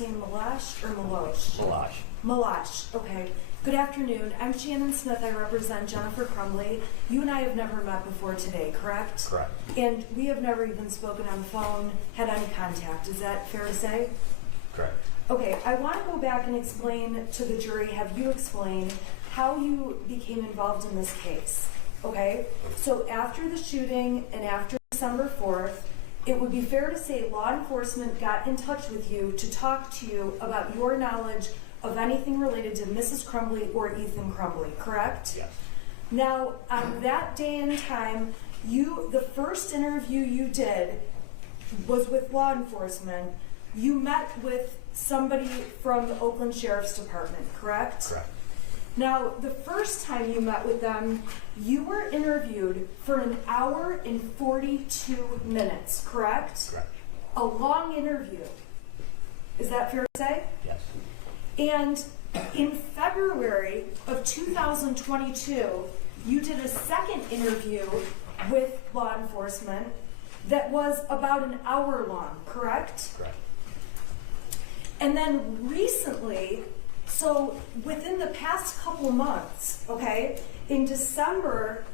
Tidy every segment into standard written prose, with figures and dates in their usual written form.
last name Meloche or Meloche? Meloche. Meloche, okay. Good afternoon. I'm Shannon Smith. I represent Jennifer Crumbley. You and I have never met before today, correct? Correct. And we have never even spoken on the phone, had any contact. Is that fair to say? Correct. Okay, I want to go back and explain to the jury, have you explain how you became involved in this case, okay? So after the shooting and after December 4th, it would be fair to say law enforcement got in touch with you to talk to you about your knowledge of anything related to Mrs. Crumbley or Ethan Crumbley, correct? Yes. Now, on that day and time, the first interview you did was with law enforcement. You met with somebody from the Oakland Sheriff's Department, correct? Correct. Now, the first time you met with them, you were interviewed for 1 hour and 42 minutes, correct? Correct. A long interview. Is that fair to say? Yes. And in February of 2022, you did a second interview with law enforcement that was about 1 hour long, correct? Correct. And then recently, so within the past couple months, okay, in December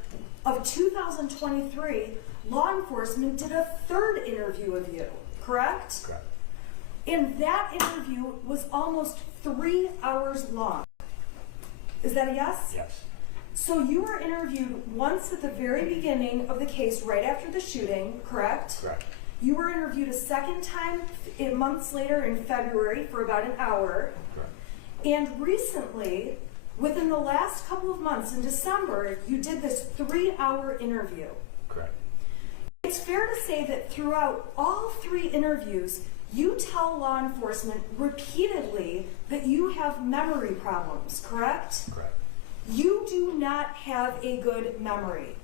of 2023, law enforcement did a third interview of you, correct? Correct. And that interview was almost 3 hours long. Is that a yes? Yes. So you were interviewed once at the very beginning of the case, right after the shooting, correct? Correct. You were interviewed a second time months later in February for about 1 hour. Correct. And recently, within the last couple of months, in December, you did this 3-hour interview. Correct. It's fair to say that throughout all 3 interviews, you tell law enforcement repeatedly that you have memory problems, correct? Correct. You do not have a good memory.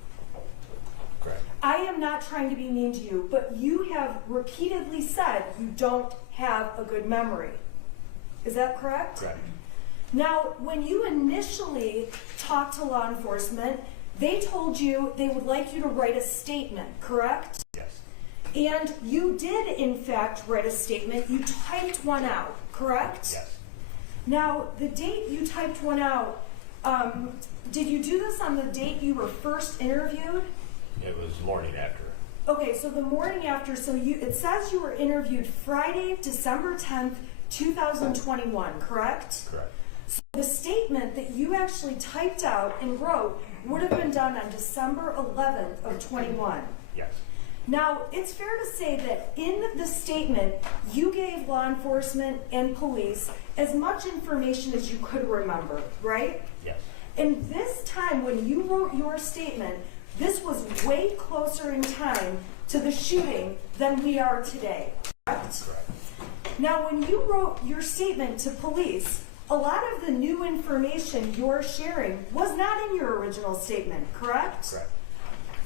Correct. I am not trying to be mean to you, but you have repeatedly said you don't have a good memory. Is that correct? Correct. Now, when you initially talked to law enforcement, they told you they would like you to write a statement, correct? Yes. And you did, in fact, write a statement. You typed one out, correct? Yes. Now, the date you typed one out, did you do this on the date you were first interviewed? It was morning after. Okay, so the morning after, so it says you were interviewed Friday, December 10th, 2021, correct? Correct. So the statement that you actually typed out and wrote would have been done on December 11th of 21. Yes. Now, it's fair to say that in the statement, you gave law enforcement and police as much information as you could remember, right? Yes. And this time, when you wrote your statement, this was way closer in time to the shooting than we are today, correct? Correct. Now, when you wrote your statement to police, a lot of the new information you're sharing was not in your original statement, correct? Correct.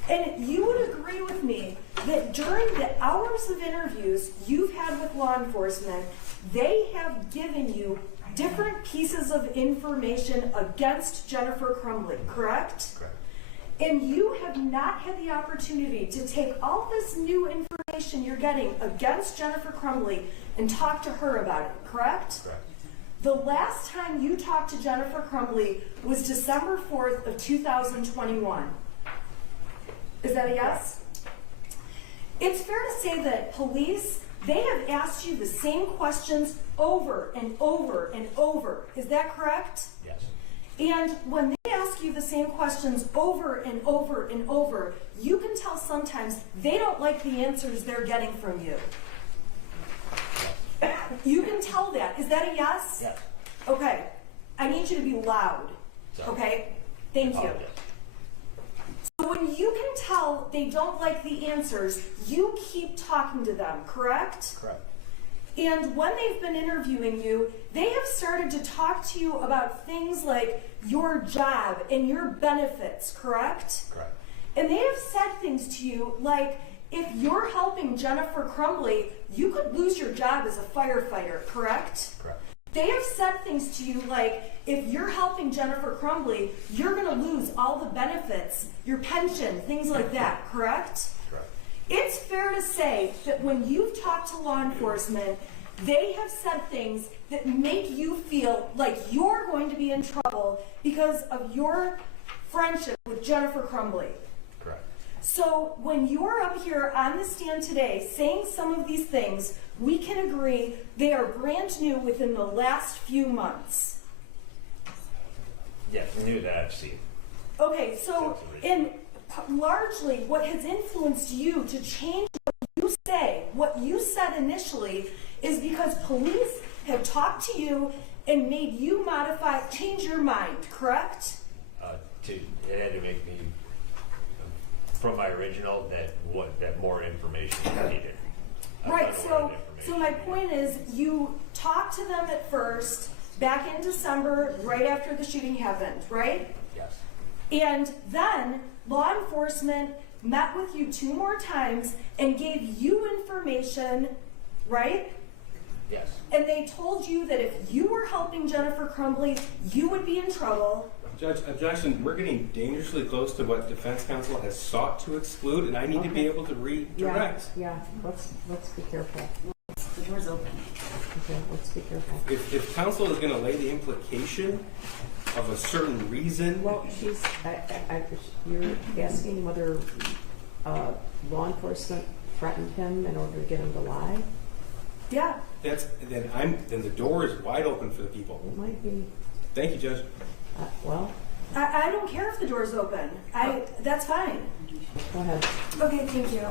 And you would agree with me that during the hours of interviews you've had with law enforcement, they have given you different pieces of information against Jennifer Crumbley, correct? Correct. And you have not had the opportunity to take all this new information you're getting against Jennifer Crumbley and talk to her about it, correct? Correct. The last time you talked to Jennifer Crumbley was December 4th of 2021. Is that a yes? It's fair to say that police, they have asked you the same questions over and over and over. Is that correct? Yes. And when they ask you the same questions over and over and over, you can tell sometimes they don't like the answers they're getting from you. Yes. You can tell that. Is that a yes? Yes. Okay. I need you to be loud. Sorry. Okay? Thank you. Apologize. So when you can tell they don't like the answers, you keep talking to them, correct? Correct. And when they've been interviewing you, they have started to talk to you about things like your job and your benefits, correct? Correct. And they have said things to you like, if you're helping Jennifer Crumbley, you could lose your job as a firefighter, correct? Correct. They have said things to you like, if you're helping Jennifer Crumbley, you're going to lose all the benefits, your pension, things like that, correct? Correct. It's fair to say that when you've talked to law enforcement, They have said things that make you feel like you're going to be in trouble because of your friendship with Jennifer Crumbley. Correct. So when you're up here on the stand today saying some of these things, we can agree they are brand new within the last few months. Yes, new that I've seen. Okay, so in largely what has influenced you to change what you said initially is because police have talked to you and made you change your mind, correct? It had to make me, from my original, that more information is needed. Right, so my point is, you talked to them at first, back in December, right after the shooting happened, right? Yes. And then law enforcement met with you 2 more times and gave you information, right? Yes. And they told you that if you were helping Jennifer Crumbley, you would be in trouble. Judge, objection. We're getting dangerously close to what defense counsel has sought to exclude, and I need to be able to redirect. Yeah, let's be careful. The door's open. Okay, let's be careful. If counsel is going to lay the implication of a certain reason, Well, you're asking whether law enforcement threatened him in order to get him to lie? Yeah. then the door is wide open for the people. It might be, Thank you, Judge. well, I don't care if the door's open. That's fine. go ahead. Okay, thank you.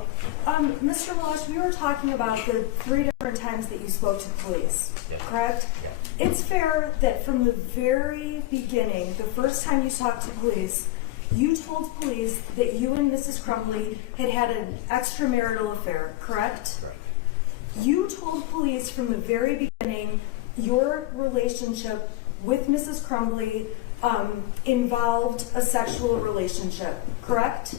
Mr. Meloche, we were talking about the 3 different times that you spoke to the police, Yes. correct? Yeah. It's fair that from the very beginning, the first time you talked to police, you told police that you and Mrs. Crumbley had an extramarital affair, correct? Correct. You told police from the very beginning your relationship with Mrs. Crumbley involved a sexual relationship, correct?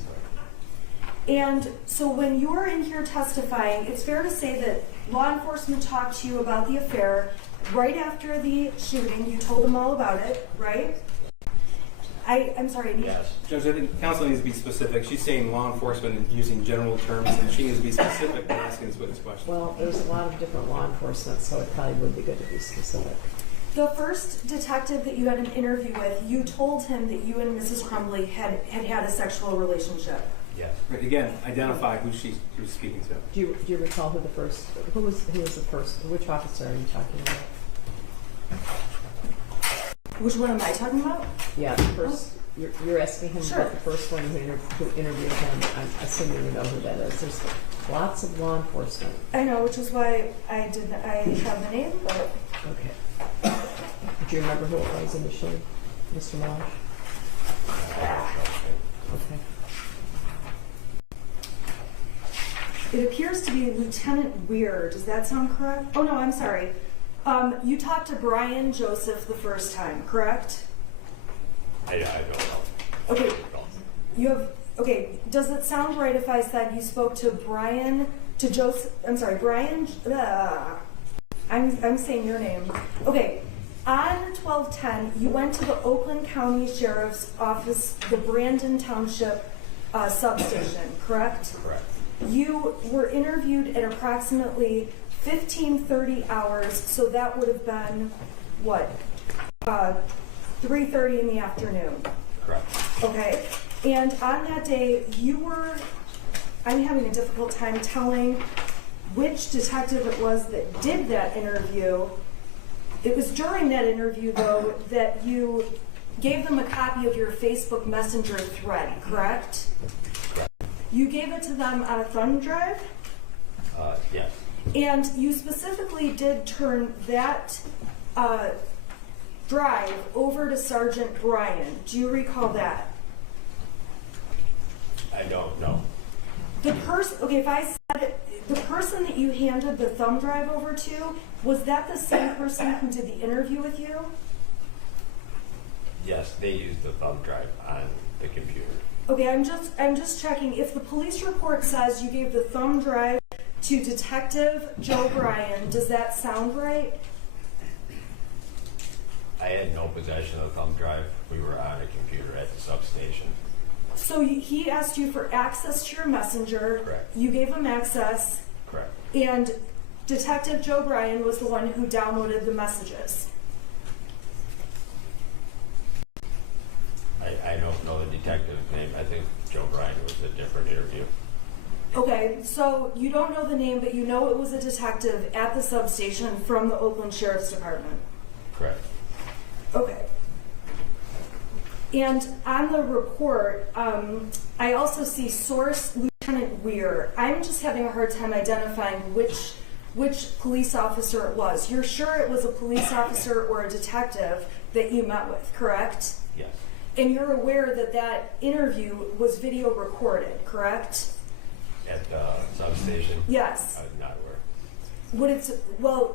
And so when you're in here testifying, it's fair to say that law enforcement talked to you about the affair right after the shooting. You told them all about it, right? I'm sorry. Yes. Judge, I think counsel needs to be specific. She's saying law enforcement and using general terms, and she needs to be specific when asking this witness question. Well, there's a lot of different law enforcement, so it probably would be good to be specific. The first detective that you had an interview with, you told him that you and Mrs. Crumbley had a sexual relationship. Yes. Right, again, identify who she was speaking to. Do you recall who was the first, which officer are you talking about? Which one am I talking about? Yeah, the first, you're asking him Sure. about the first one who interviewed him. I'm assuming you know who that is. There's lots of law enforcement. I know, which is why I have the name, but Okay. Do you remember who it was initially, Mr. Meloche? Okay. it appears to be Lieutenant Weir. Does that sound correct? Oh no, I'm sorry. You talked to Brian Joseph the first time, correct? I don't know. Okay. Does it sound right if I said you spoke to Brian, Brian, I'm saying your name. Okay, on 12/10, you went to the Oakland County Sheriff's Office, the Brandon Township substation, correct? Correct. You were interviewed at approximately 15:30 hours, so that would have been, what, 3:30 in the afternoon. Correct. Okay, and on that day, I'm having a difficult time telling which detective it was that did that interview. It was during that interview, though, that you gave them a copy of your Facebook Messenger thread, correct? Correct. You gave it to them on a thumb drive, Yes. and you specifically did turn that drive over to Sergeant Brian. Do you recall that? I don't know. If I said it, the person that you handed the thumb drive over to, was that the same person who did the interview with you? Yes, they used the thumb drive on the computer. Okay, I'm just checking. If the police report says you gave the thumb drive to Detective Joe Bryan, does that sound right? I had no possession of the thumb drive. We were on a computer at the substation. So he asked you for access to your messenger. Correct. You gave him access. Correct. And Detective Joe Bryan was the one who downloaded the messages. I don't know the detective's name. I think Joe Bryan was a different interview. Okay, so you don't know the name, but you know it was a detective at the substation from the Oakland Sheriff's Department. Correct. Okay. And on the report, I also see source Lieutenant Weir. I'm just having a hard time identifying which police officer it was. You're sure it was a police officer or a detective that you met with, correct? Yes. And you're aware that that interview was video recorded, correct? At the substation? Yes. I was not aware.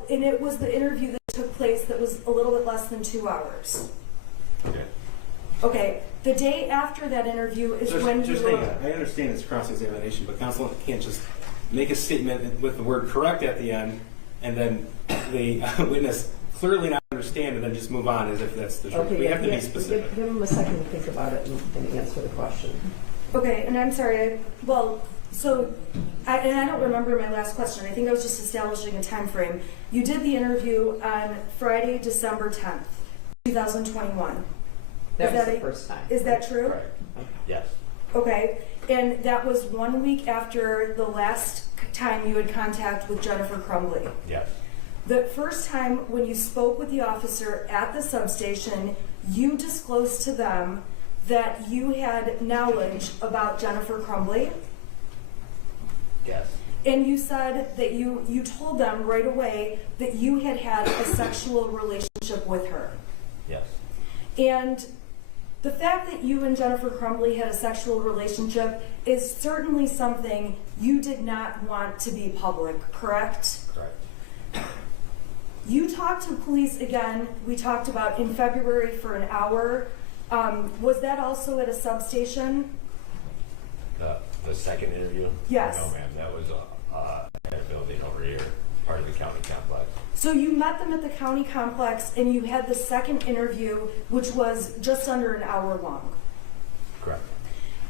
And it was the interview that took place that was a little bit less than 2 hours. Okay. Okay, the day after that interview is when you Just were... hang on. I understand it's cross-examination, but counsel can't just make a statement with the word correct at the end, and then the witness clearly not understand, and then just move on as if that's the truth. We have to be specific. Give him a second to think about it and answer the question. Okay, and I'm sorry, I don't remember my last question. I think I was just establishing a time frame. You did the interview on Friday, December 10th, 2021. That was the first time. Is that true? Correct. Yes. Okay, and that was 1 week after the last time you had contact with Jennifer Crumbley. Yes. The first time when you spoke with the officer at the substation, you disclosed to them that you had knowledge about Jennifer Crumbley. Yes. And you said that you told them right away that you had had a sexual relationship with her. Yes. And the fact that you and Jennifer Crumbley had a sexual relationship is certainly something you did not want to be public, correct? Correct. You talked to police again, we talked about in February for an hour. Was that also at a substation? The second interview? Yes. No, ma'am. That was at a building over here, part of the county complex. So you met them at the county complex and you had the second interview, which was just under an hour long. Correct.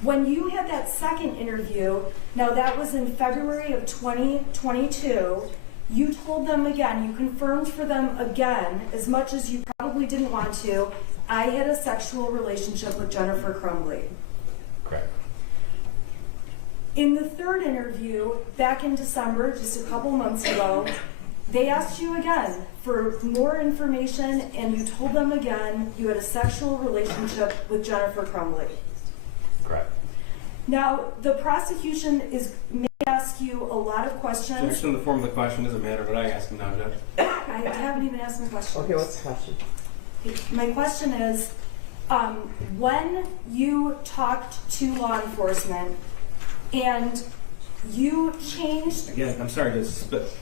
When you had that second interview, now that was in February of 2022, you told them again, you confirmed for them again, as much as you probably didn't want to, I had a sexual relationship with Jennifer Crumbley. Correct. In the third interview, back in December, just a couple months ago, they asked you again for more information and you told them again you had a sexual relationship with Jennifer Crumbley. Correct. Now, the prosecution may ask you a lot of questions. Objection in the form of the question doesn't matter, but I ask him now, Judge. I haven't even asked my question. Okay, what's the question? My question is, when you talked to law enforcement and you changed... Again, I'm sorry,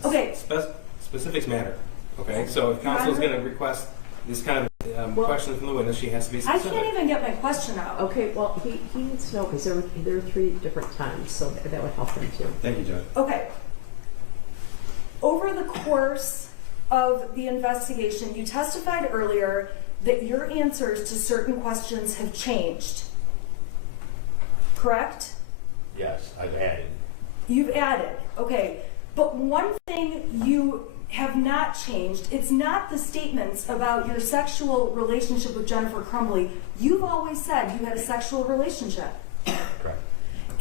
Okay. Specifics matter. Okay, so if counsel is going to request this kind of question from the witness, she has to be I specific. can't even get my question out. Okay, well, he needs to know because there were 3 different times, so that would help him too. Thank you, Judge. Okay. Over the course of the investigation, you testified earlier that your answers to certain questions have changed. Correct? Yes, I've added. You've added. Okay. But one thing you have not changed, it's not the statements about your sexual relationship with Jennifer Crumbley. You've always said you had a sexual relationship. Correct.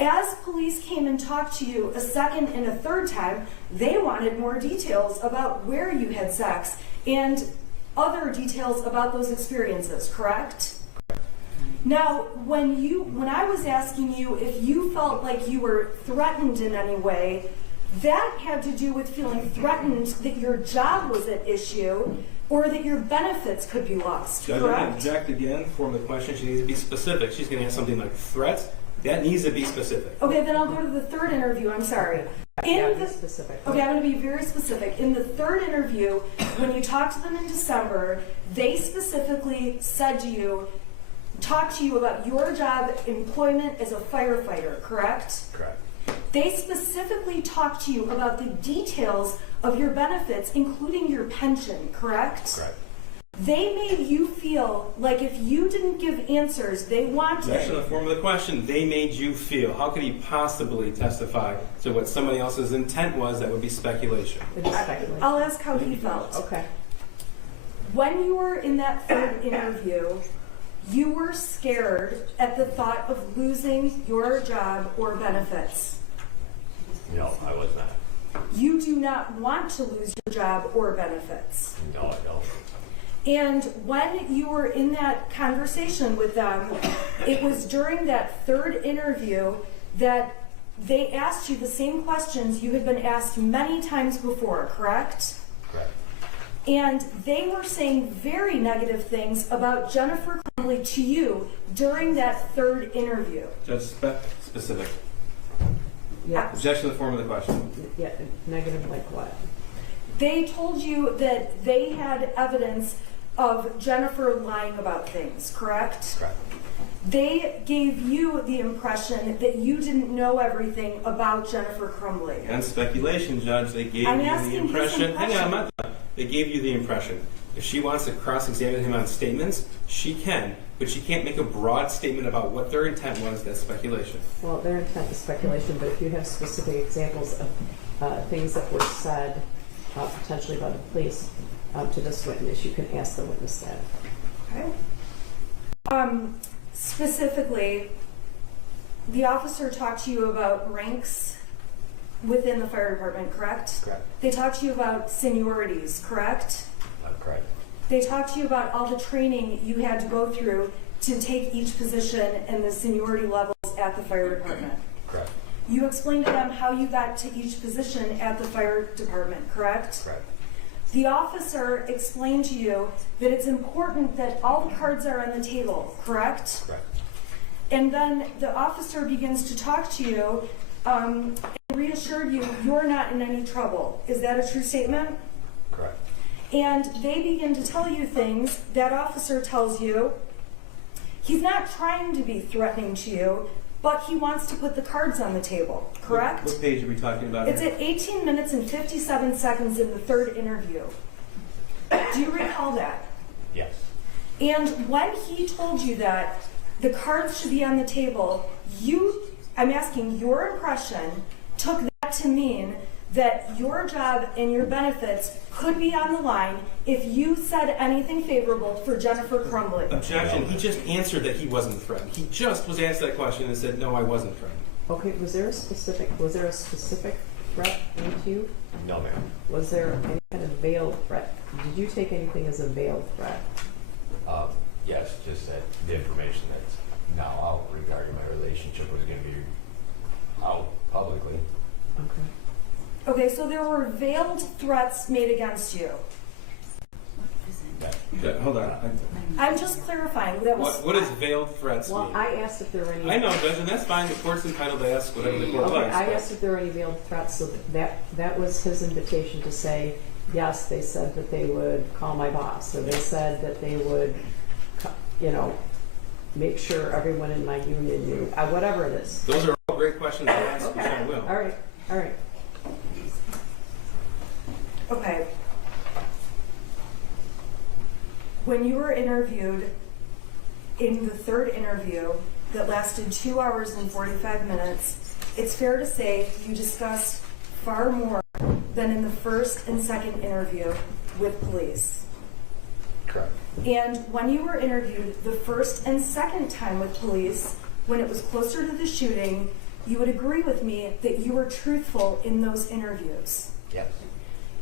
As police came and talked to you a second and a third time, they wanted more details about where you had sex and other details about those experiences, correct? Now, when I was asking you if you felt like you were threatened in any way, that had to do with feeling threatened that your job was at issue or that your benefits could be lost, Judge, correct? I'm going to object again. Form of the question, she needs to be specific. She's going to have something like threats. That needs to be specific. Okay, then I'll go to the third interview. I'm sorry. Yeah, be specific. Okay, I'm going to be very specific. In the third interview, when you talked to them in December, they specifically said to you, talked to you about your job, employment as a firefighter, correct? Correct. They specifically talked to you about the details of your benefits, including your pension, correct? Correct. They made you feel like if you didn't give answers they Objection in the wanted, form of the question, they made you feel. How could he possibly testify to what somebody else's intent was? That would be speculation. It is speculation. I'll ask how he felt. Okay. When you were in that third interview, you were scared at the thought of losing your job or benefits. No, I was not. You do not want to lose your job or benefits. No, I don't. And when you were in that conversation with them, it was during that third interview that they asked you the same questions you had been asked many times before, correct? Correct. And they were saying very negative things about Jennifer Crumbley to you during that third interview. Judge specific. Yeah. Objection in the form of the question. Yeah. Negative like what? They told you that they had evidence of Jennifer lying about things, correct? Correct. They gave you the impression that you didn't know everything about Jennifer Crumbley. And speculation, Judge. They gave I'm you asking the his impression. Hang on, I'm impression. not done. They gave you the impression. If she wants to cross-examine him on statements, she can, but she can't make a broad statement about what their intent was. That's speculation. Well, their intent is speculation, but if you have specific examples of things that were said potentially by the police to this witness, you can ask the witness that. Okay. Specifically, the officer talked to you about ranks within the fire department, correct? Correct. They talked to you about seniorities, correct? Correct. They talked to you about all the training you had to go through to take each position and the seniority levels at the fire department. Correct. You explained to them how you got to each position at the fire department, correct? Correct. The officer explained to you that it's important that all the cards are on the table, correct? Correct. And then the officer begins to talk to you and reassured you you're not in any trouble. Is that a true statement? Correct. And they begin to tell you things. That officer tells you he's not trying to be threatening to you, but he wants to put the cards on the table, correct? What page are we talking about It's here? at 18 minutes and 57 seconds in the third interview. Do you recall that? Yes. And when he told you that the cards should be on the table, I'm asking your impression, took that to mean that your job and your benefits could be on the line if you said anything favorable for Jennifer Crumbley. Objection. He just answered that he wasn't threatened. He just was asked that question and said, no, I wasn't threatened. Okay, was there a specific threat into you? No, ma'am. Was there any kind of veiled threat? Did you take anything as a veiled threat? Yes, just that the information that's now out regarding my relationship was going to be out publicly. Okay. Okay, so there were veiled threats made against you. That, Yeah, hold on. I'm just clarifying. That was What does veiled threats Well, mean? I asked if there were any. I know, Judge, and that's fine. The court's entitled to ask whatever the court Okay, likes. I but- asked if there were any veiled threats, so that was his invitation to say, yes, they said that they would call my boss, or they said that they would, make sure everyone in my union knew, whatever it is. Those are all great questions to ask, which I will. All right. okay. When you were interviewed in the third interview that lasted 2 hours and 45 minutes, it's fair to say you discussed far more than in the first and second interview with police. correct. And when you were interviewed the first and second time with police, when it was closer to the shooting, you would agree with me that you were truthful in those interviews. Yes.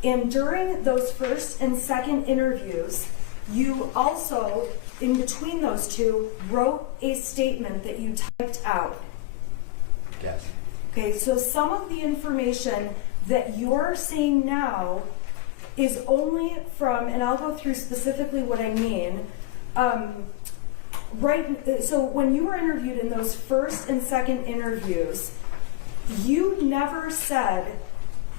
And during those first and second interviews, you also, in between those two, wrote a statement that you typed out. Yes. Okay, so some of the information that you're saying now is only from, and I'll go through specifically what I mean. So when you were interviewed in those first and second interviews, you never said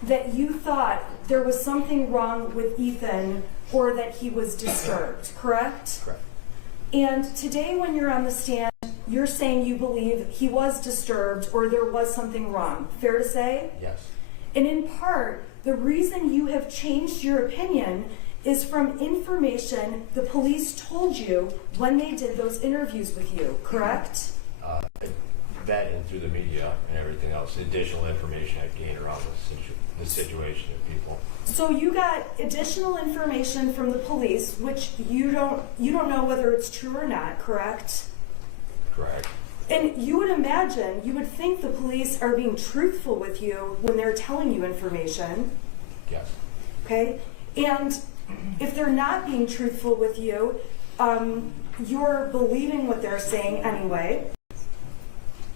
that you thought there was something wrong with Ethan or that he was disturbed, correct? Correct. And today when you're on the stand, you're saying you believe he was disturbed or there was something wrong. Fair to say? Yes. And in part, the reason you have changed your opinion is from information the police told you when they did those interviews with you, correct? That and through the media and everything else, additional information I've gained around the situation of people. So you got additional information from the police, which you don't know whether it's true or not, correct? Correct. And you would imagine, you would think the police are being truthful with you when they're telling you information, Yes. okay? And if they're not being truthful with you, you're believing what they're saying anyway.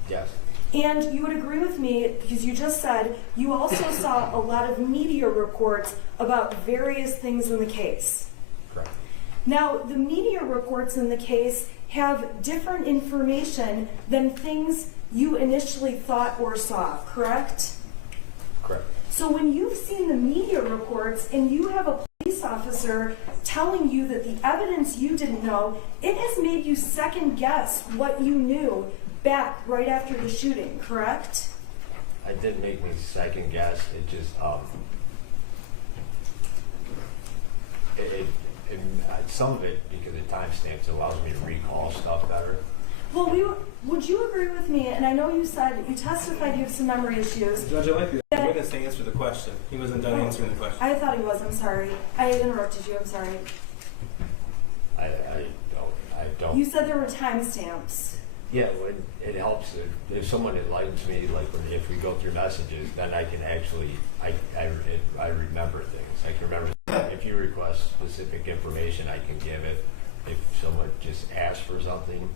Yes. And you would agree with me, because you just said you also saw a lot of media reports about various things in the case. Correct. Now, the media reports in the case have different information than things you initially thought or saw, correct? Correct. So when you've seen the media reports and you have a police officer telling you that the evidence you didn't know, it has made you second guess what you knew back right after the shooting, correct? It didn't make me second guess. It just some of it, because of timestamps, allows me to recall stuff better. Well, would you agree with me? And I know you said you testified you have some memory issues. Judge, I'd like the witness to answer the question. He wasn't done answering the question. I thought he was. I'm sorry. I interrupted you. I'm sorry. I don't. You said there were timestamps. Yeah, it helps if someone enlightens me, like if we go through messages, then I can actually, I remember things. I can remember if you request specific information, I can give it. If someone just asks for something,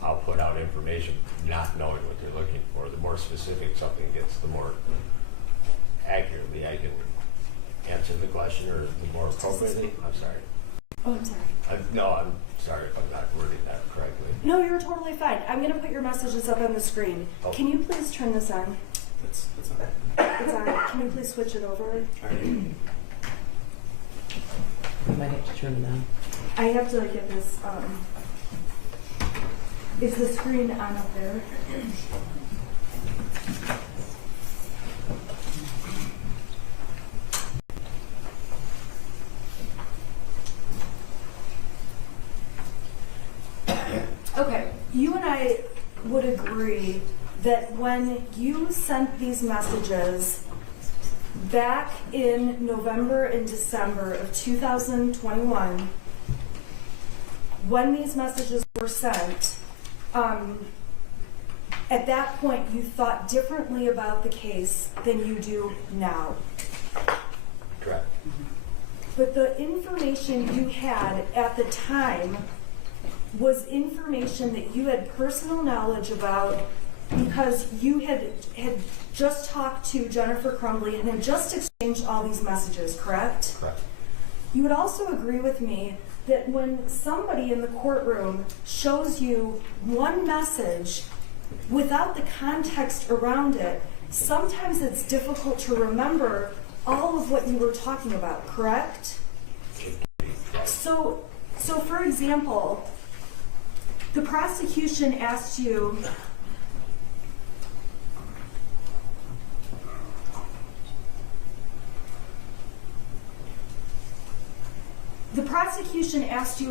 I'll put out information not knowing what they're looking for. The more specific something gets, the more accurately I can answer the question, or the more appropriately. I'm sorry. Oh, I'm sorry. I'm sorry if I'm not wording that correctly. No, you're totally fine. I'm going to put your messages up on the screen. Oh. Can you please turn this on? That's all right. It's on. Can you please switch it over? All right. You might have to turn it on. I have to get this. Is the screen on up there? Okay, you and I would agree that when you sent these messages back in November and December of 2021, when these messages were sent, at that point you thought differently about the case than you do now. Correct. But the information you had at the time was information that you had personal knowledge about, because you had just talked to Jennifer Crumbley and had just exchanged all these messages, correct? Correct. You would also agree with me that when somebody in the courtroom shows you one message without the context around it, sometimes it's difficult to remember all of what you were talking about, correct? So for example, the prosecution asked you,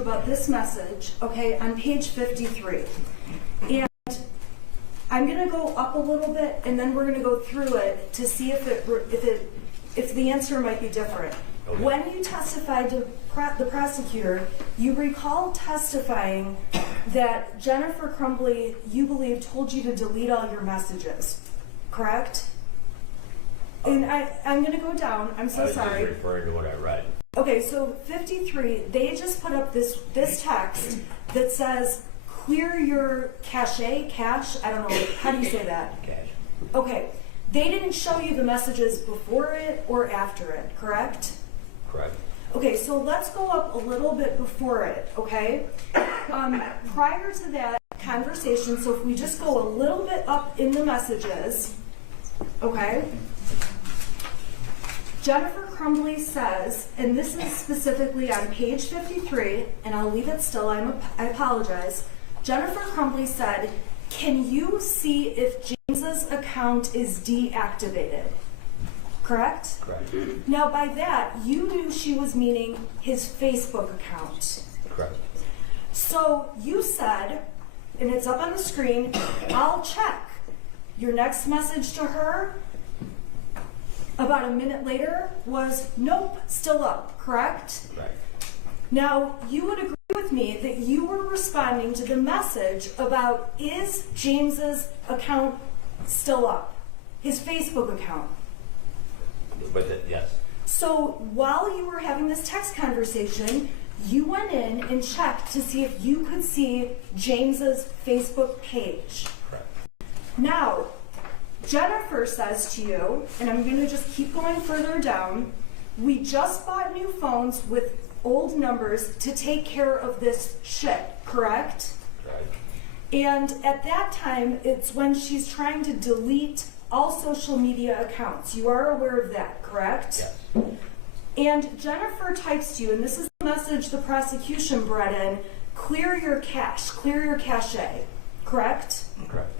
about this message, okay, on page 53. And I'm going to go up a little bit, and then we're going to go through it to see if the answer might be different. Okay. When you testified to the prosecutor, you recall testifying that Jennifer Crumbley, you believe, told you to delete all your messages, correct? And I'm going to go down. I'm so sorry. I was just referring to what I read. Okay, so 53, they just put up this text that says, clear your cache, I don't know, how do you say that? Cash. Okay, they didn't show you the messages before it or after it, correct? Correct. Okay, so let's go up a little bit before it, okay? Prior to that conversation, so if we just go a little bit up in the messages, okay? Jennifer Crumbley says, and this is specifically on page 53, and I'll leave it still, I apologize. Jennifer Crumbley said, can you see if James's account is deactivated? correct? Correct. Now, by that, you knew she was meaning his Facebook account. Correct. So you said, and it's up on the screen, I'll check. Your next message to her, about a minute later, was nope, still up, correct? Right. Now, you would agree with me that you were responding to the message about is James's account still up? His Facebook account. Yes. So while you were having this text conversation, you went in and checked to see if you could see James's Facebook page. Correct. Now, Jennifer says to you, and I'm going to just keep going further down, we just bought new phones with old numbers to take care of this shit, correct? Right. And at that time, it's when she's trying to delete all social media accounts. You are aware of that, correct? Yes. And Jennifer types to you, and this is the message the prosecution brought in, clear your cache, clear your cache, correct? Correct.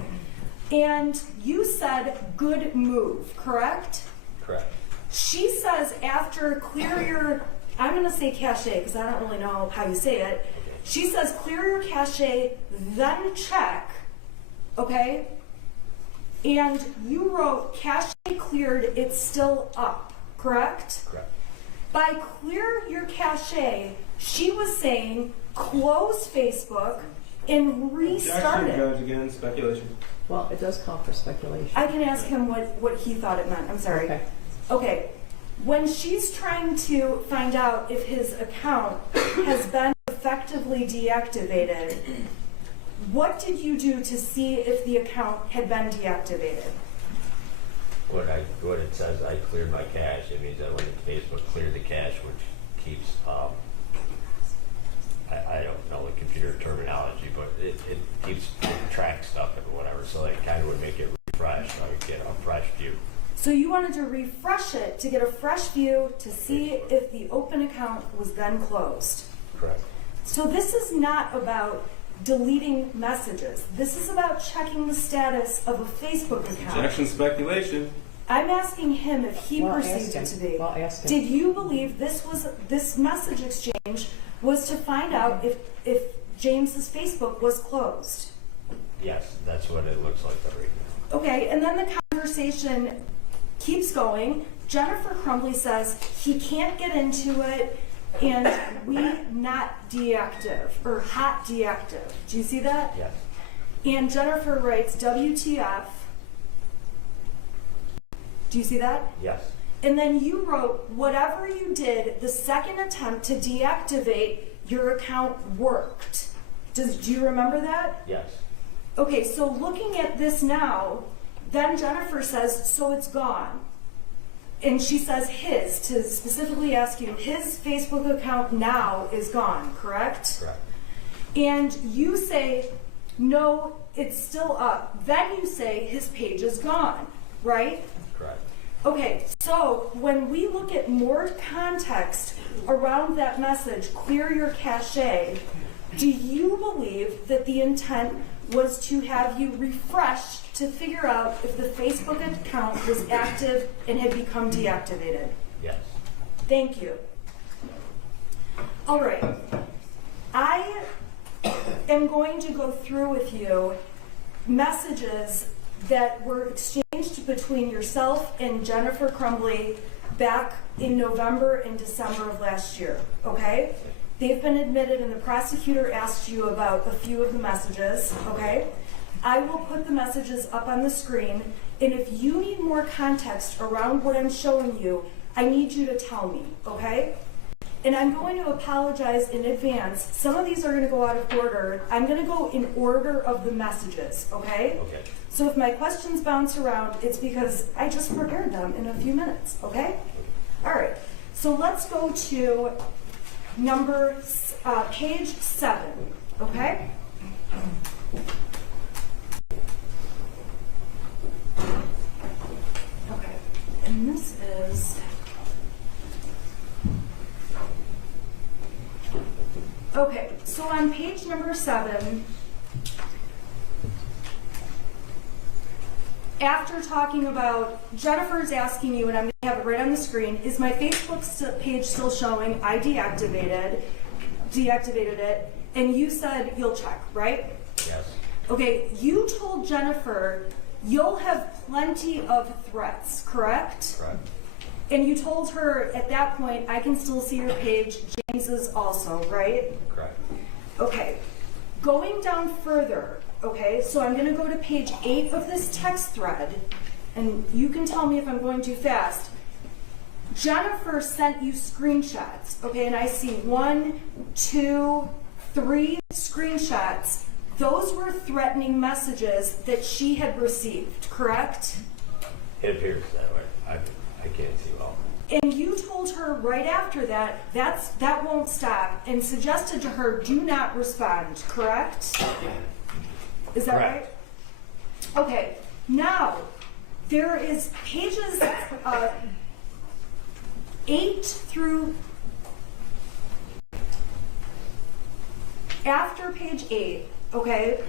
And you said, good move, correct? Correct. She says after clear your, I'm going to say cache because I don't really know how you say it. She says clear your cache, then check, okay? And you wrote cache cleared, it's still up, correct? Correct. By clear your cache, she was saying close Facebook and restart Objection, it. Judge, again, speculation. Well, it does call for speculation. I can ask him what he thought it meant. I'm sorry. Okay. Okay. When she's trying to find out if his account has been effectively deactivated, what did you do to see if the account had been deactivated? What it says, I cleared my cache. It means that when Facebook cleared the cache, which keeps, I don't know the computer terminology, but it keeps track stuff and whatever. So it kind of would make it refresh. So I would get a fresh view. So you wanted to refresh it to get a fresh view to see if the open account was then closed. Correct. So this is not about deleting messages. This is about checking the status of a Facebook account. Objection, speculation. I'm asking him if he Well, perceived ask it to him. be. Well, ask him. Did you believe this message exchange was to find out if James's Facebook was closed? Yes, that's what it looks like right now. Okay, and then the conversation keeps going. Jennifer Crumbley says he can't get into it and we not deactive or hot deactive. Do you see that? Yes. And Jennifer writes WTF. Do you see that? Yes. And then you wrote, whatever you did, the second attempt to deactivate your account worked. Do you remember that? Yes. Okay, so looking at this now, then Jennifer says, so it's gone. And she says his, to specifically ask you, his Facebook account now is gone, correct? Correct. And you say, no, it's still up. Then you say his page is gone, right? Correct. Okay, so when we look at more context around that message, clear your cache, do you believe that the intent was to have you refresh to figure out if the Facebook account was active and had become deactivated? Yes. Thank you. All right. I am going to go through with you messages that were exchanged between yourself and Jennifer Crumbley back in November and December of last year, okay? They've been admitted and the prosecutor asked you about a few of the messages, okay? I will put the messages up on the screen, and if you need more context around what I'm showing you, I need you to tell me, okay? And I'm going to apologize in advance. Some of these are going to go out of order. I'm going to go in order of the messages, okay? Okay. So if my questions bounce around, it's because I just prepared them in a few minutes, okay? All right, so let's go to page 7, okay? Okay, and this is, okay, so on page number 7, after talking about, Jennifer's asking you, and I'm going to have it right on the screen, is my Facebook page still showing? I deactivated it, and you said you'll check, right? Yes. Okay, you told Jennifer you'll have plenty of threats, correct? Correct. And you told her at that point, I can still see your page, James's also, right? Correct. Okay, going down further, okay, so I'm going to go to page 8 of this text thread, and you can tell me if I'm going too fast. Jennifer sent you screenshots, okay, and I see 1, 2, 3 screenshots. Those were threatening messages that she had received, correct? It appears that way. I can't see well. And you told her right after that, that won't stop, and suggested to her, do not respond, correct? Is that Correct. right? Okay, now, there is pages 8 through, after page 8, okay,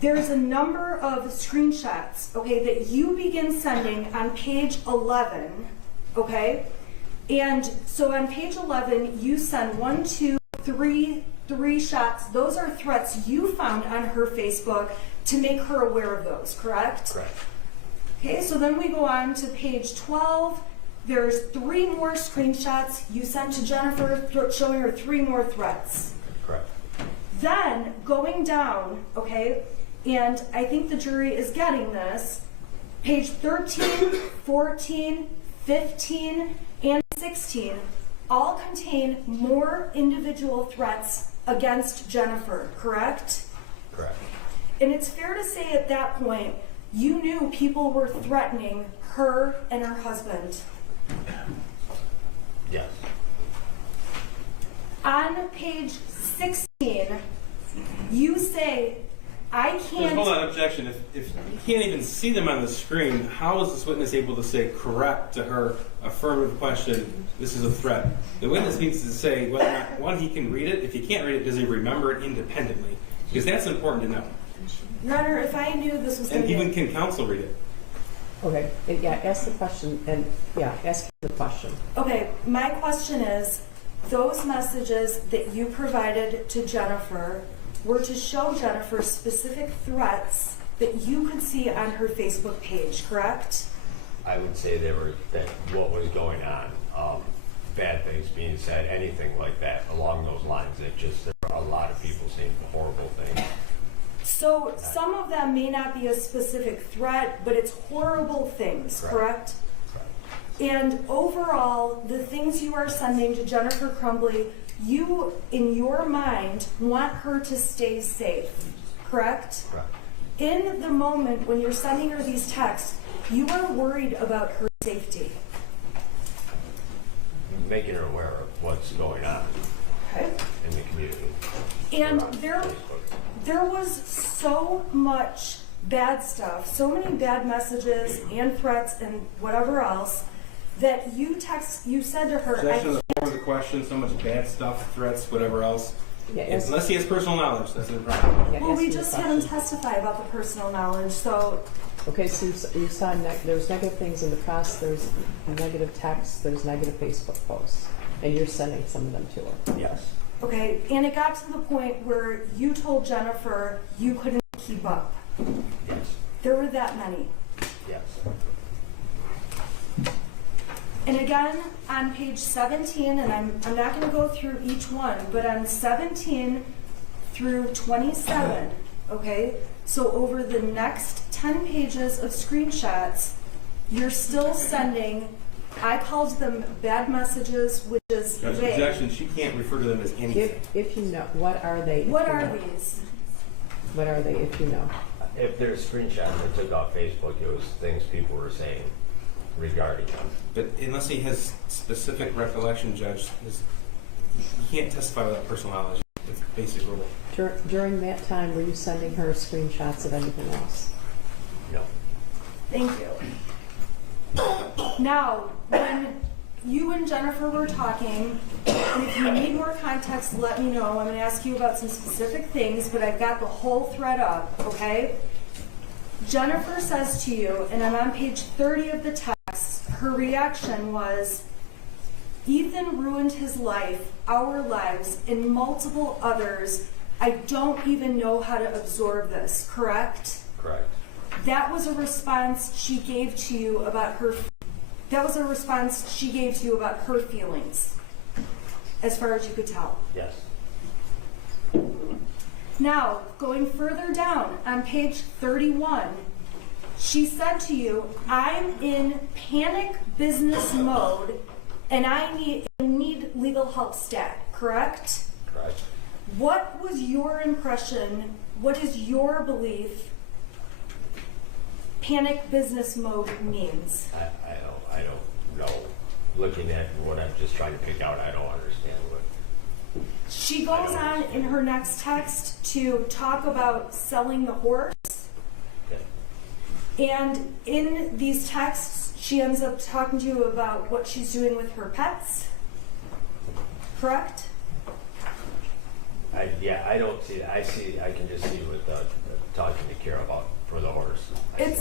there's a number of screenshots, okay, that you begin sending on page 11, okay? And so on page 11, you send 1, 2, 3 shots. Those are threats you found on her Facebook to make her aware of those, correct? Correct. Okay, so then we go on to page 12. There's 3 more screenshots you sent to Jennifer showing her 3 more threats. Correct. Then going down, okay, and I think the jury is getting this, page 13, 14, 15, and 16 all contain more individual threats against Jennifer, correct? Correct. And it's fair to say at that point, you knew people were threatening her and her husband. Yes. On page 16, you say, I can't... Hold on, objection. If you can't even see them on the screen, how is this witness able to say correct to her affirmative question, this is a threat? The witness needs to say whether or not, one, he can read it. If he can't read it, does he remember it independently? Because that's important to know. Your Honor, if I knew this was going And to even can counsel read it? Okay, and yeah, ask the question, and yeah, ask the question. Okay, my question is, those messages that you provided to Jennifer were to show Jennifer specific threats that you could see on her Facebook page, correct? I would say that what was going on, bad things being said, anything like that along those lines. It just, there are a lot of people saying horrible things. So some of them may not be a specific threat, but it's horrible things, correct? Correct. And overall, the things you are sending to Jennifer Crumbley, you, in your mind, want her to stay safe, correct? Correct. In the moment when you're sending her these texts, you are worried about her safety. Making her aware of what's going on Okay. in the community. And Or on there Facebook. was so much bad stuff, so many bad messages and threats and whatever else that you said to her, Objection to the form of the question, so much bad stuff, threats, whatever else. Yeah, ask, Unless he has personal knowledge, that's no problem. yeah, well, ask we him the just had him question. testify about the personal knowledge, so Okay, so you saw there's negative things in the press, there's negative texts, there's negative Facebook posts, and you're sending some of them to her. Yes. okay, and it got to the point where you told Jennifer you couldn't keep up. Yes. There were that many. Yes. And again, on page 17, and I'm not going to go through each one, but on 17 through 27, okay, so over the next 10 pages of screenshots, you're still sending, I called them bad messages, which is Judge, vague. objection, she can't refer to them as anything. If you know, what are they? if What you are know? these? What are they, if you know? If there's screenshots I took off Facebook, it was things people were saying regarding them. But unless he has specific recollection, Judge, he can't testify without personal knowledge. It's a basic rule. During that time, were you sending her screenshots of anything else? No. Thank you. Now, when you and Jennifer were talking, and if you need more context, let me know. I'm going to ask you about some specific things, but I've got the whole thread up, okay? Jennifer says to you, and I'm on page 30 of the text, her reaction was, Ethan ruined his life, our lives, and multiple others. I don't even know how to absorb this, correct? Correct. That was a response she gave to you about her feelings, as far as you could tell. Yes. Now, going further down on page 31, she said to you, I'm in panic business mode and I need legal help stat, correct? Correct. What was your impression? What is your belief panic business mode means? I don't know. Looking at what I'm just trying to pick out, I don't understand what. She goes on in her next text to talk about selling the horse. Okay. And in these texts, she ends up talking to you about what she's doing with her pets. Correct? I don't see that. I can just see what talking to Kara about for the horse. I'm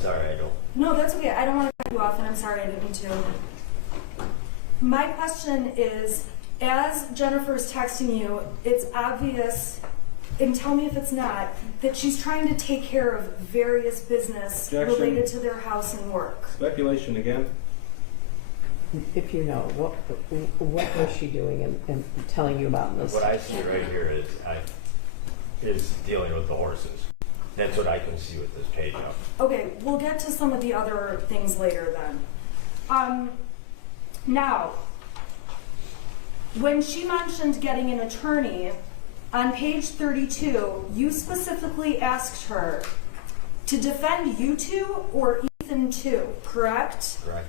sorry, I don't. No, that's okay. I don't want to cut you off, and I'm sorry I didn't mean to. My question is, as Jennifer's texting you, it's obvious, and tell me if it's not, that she's trying to take care of various business Objection. related to their house and work. Speculation again. If you know, what was she doing and telling you about this? What I see right here is dealing with the horses. That's what I can see with this page up. Okay, we'll get to some of the other things later then. Now, when she mentioned getting an attorney, on page 32, you specifically asked her to defend you two or Ethan too, correct? Correct.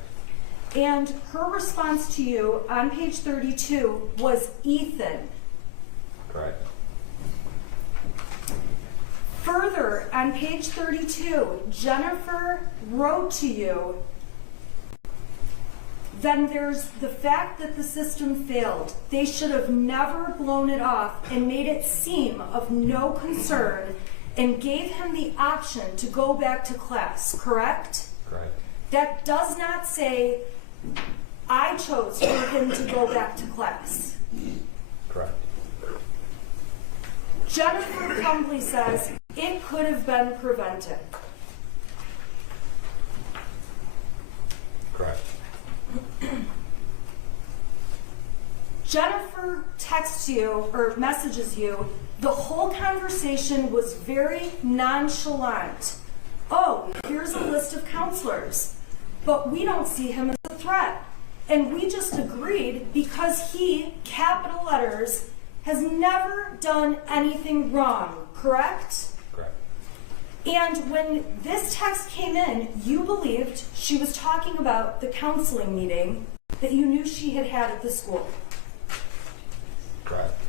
And her response to you on page 32 was Ethan. Correct. Further, on page 32, Jennifer wrote to you, then there's the fact that the system failed. They should have never blown it off and made it seem of no concern and gave him the option to go back to class, correct? Correct. That does not say, I chose for him to go back to class. Correct. Jennifer Crumbley says it could have been prevented. Correct. Jennifer texts you or messages you, the whole conversation was very nonchalant. Oh, here's a list of counselors, but we don't see him as a threat. And we just agreed because he, capital letters, has never done anything wrong, correct? Correct. And when this text came in, you believed she was talking about the counseling meeting that you knew she had had at the school. Correct.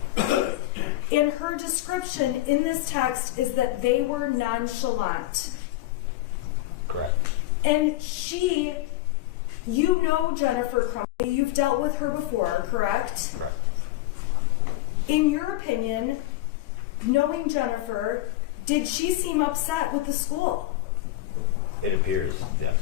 And her description in this text is that they were nonchalant. Correct. And you know Jennifer Crumbley, you've dealt with her before, correct? Correct. In your opinion, knowing Jennifer, did she seem upset with the school? It appears, yes.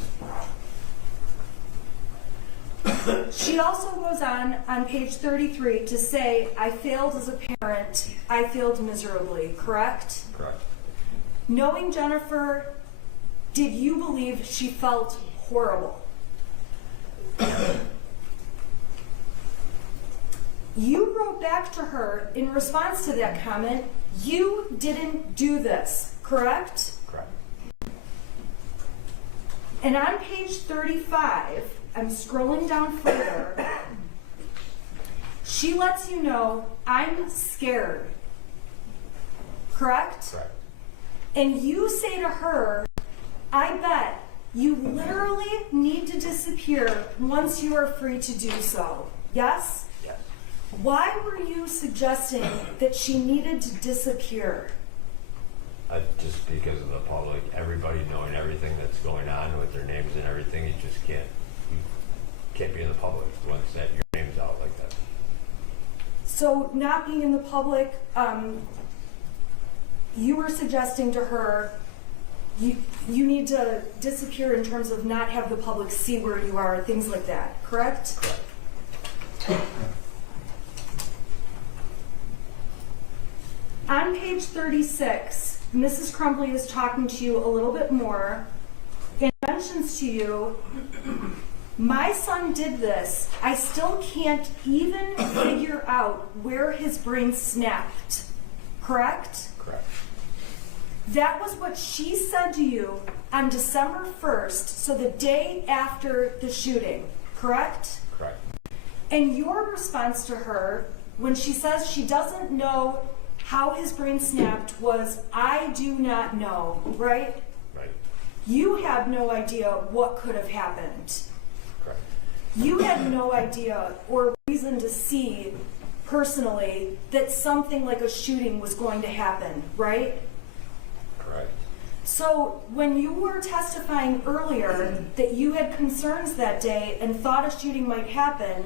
She also goes on page 33 to say, I failed as a parent, I failed miserably, correct? Correct. Knowing Jennifer, did you believe she felt horrible? You wrote back to her in response to that comment, you didn't do this, correct? Correct. And on page 35, I'm scrolling down further, she lets you know, I'm scared, correct? Correct. And you say to her, I bet you literally need to disappear once you are free to do so. Yes? Yes. Why were you suggesting that she needed to disappear? Just because of the public, everybody knowing everything that's going on with their names and everything, you can't be in the public once that your name's out like that. So not being in the public, you were suggesting to her you need to disappear in terms of not have the public see where you are, things like that, correct? Correct. On page 36, Mrs. Crumbley is talking to you a little bit more and mentions to you, my son did this. I still can't even figure out where his brain snapped. Correct? Correct. That was what she said to you on December 1st, so the day after the shooting. Correct? Correct. And your response to her, when she says she doesn't know how his brain snapped, was, I do not know, right? Right. You had no idea what could have happened. Correct. You had no idea or reason to see personally that something like a shooting was going to happen, right? Correct. So when you were testifying earlier that you had concerns that day and thought a shooting might happen,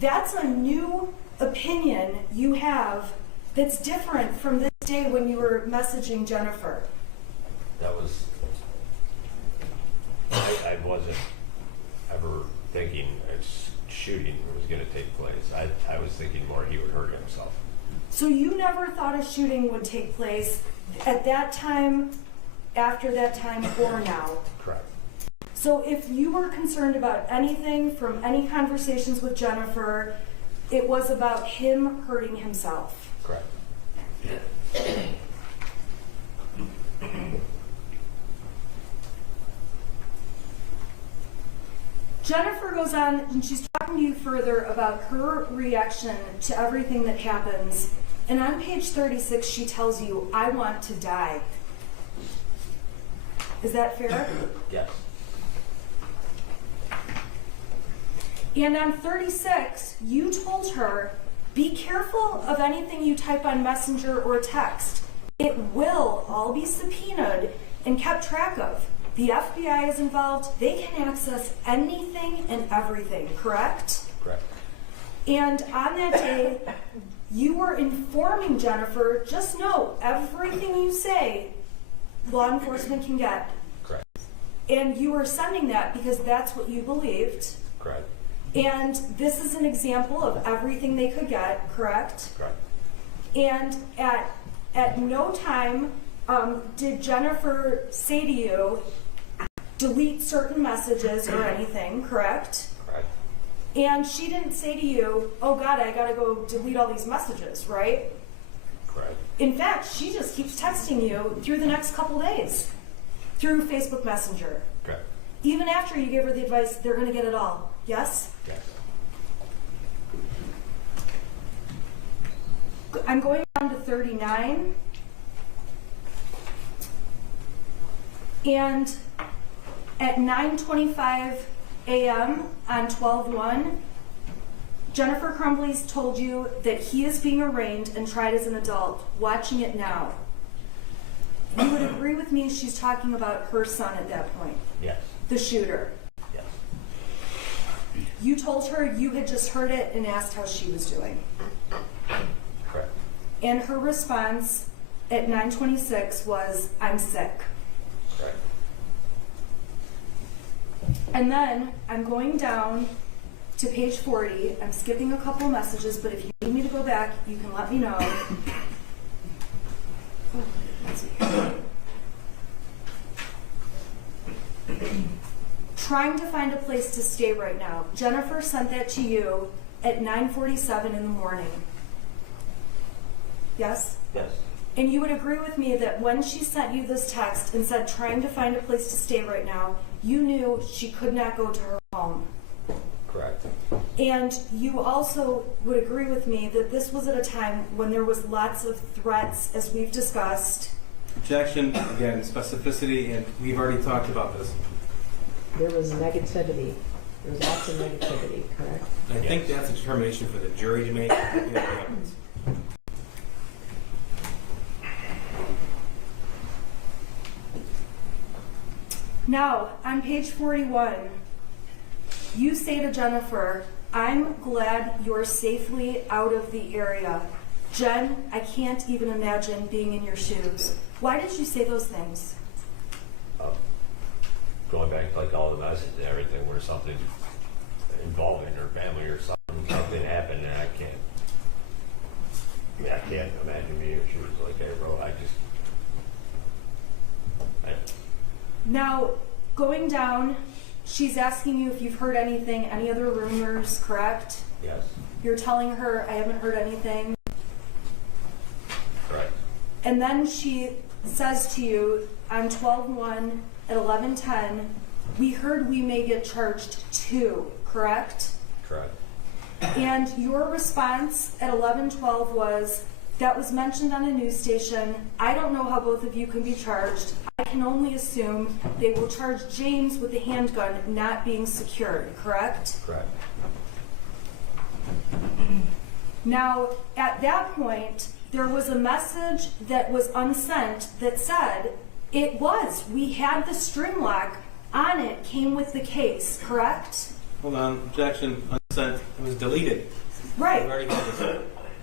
that's a new opinion you have that's different from this day when you were messaging Jennifer. That was, I wasn't ever thinking a shooting was going to take place. I was thinking more he would hurt himself. So you never thought a shooting would take place at that time, after that time, or now? Correct. So if you were concerned about anything from any conversations with Jennifer, it was about him hurting himself. Correct. Jennifer goes on and she's talking to you further about her reaction to everything that happens. And on page 36, she tells you, I want to die. Is that fair? Yes. And on 36, you told her, be careful of anything you type on Messenger or text. It will all be subpoenaed and kept track of. The FBI is involved. They can access anything and everything, correct? Correct. And on that day, you were informing Jennifer, just know everything you say, law enforcement can get. Correct. And you were sending that because that's what you believed. Correct. And this is an example of everything they could get, correct? Correct. And at no time did Jennifer say to you, delete certain messages or anything, correct? Correct. And she didn't say to you, oh God, I gotta go delete all these messages, right? Correct. In fact, she just keeps texting you through the next couple days through Facebook Messenger. Correct. Even after you gave her the advice, they're gonna get it all. Yes? Yes. I'm going down to 39. And at 9:25 a.m. on 12/1, Jennifer Crumbley's told you that he is being arraigned and tried as an adult. Watching it now. You would agree with me she's talking about her son at that point, Yes. the shooter. Yes. You told her you had just heard it and asked how she was doing. Correct. And her response at 9:26 was, I'm sick. Correct. And then I'm going down to page 40. I'm skipping a couple messages, but if you need me to go back, you can let me know. Let's see. Trying to find a place to stay right now. Jennifer sent that to you at 9:47 in the morning. Yes? Yes. And you would agree with me that when she sent you this text and said trying to find a place to stay right now, you knew she could not go to her home. Correct. And you also would agree with me that this was at a time when there was lots of threats, as we've discussed. Objection, again, specificity, and we've already talked about this. There was negativity. There was lots of negativity, correct? I think that's a determination for the jury to make. Now, on page 41, you say to Jennifer, I'm glad you're safely out of the area. Jen, I can't even imagine being in your shoes. Why did you say those things? going back to like all the messages and everything, where something involving her family or something happened, and I can't imagine me if she was like, hey bro, Now, going down, she's asking you if you've heard anything, any other rumors, correct? yes, You're telling her, I haven't heard anything. correct, And then she says to you on 12/1 at 11:10, we heard we may get charged too, correct? correct, And your response at 11:12 was, that was mentioned on a news station. I don't know how both of you can be charged. I can only assume they will charge James with the handgun not being secured, correct? correct, Now, at that point, there was a message that was unsent that said, we had the string lock on it, came with the case, correct? Hold on, objection, unsent, it was deleted. We've Right. already had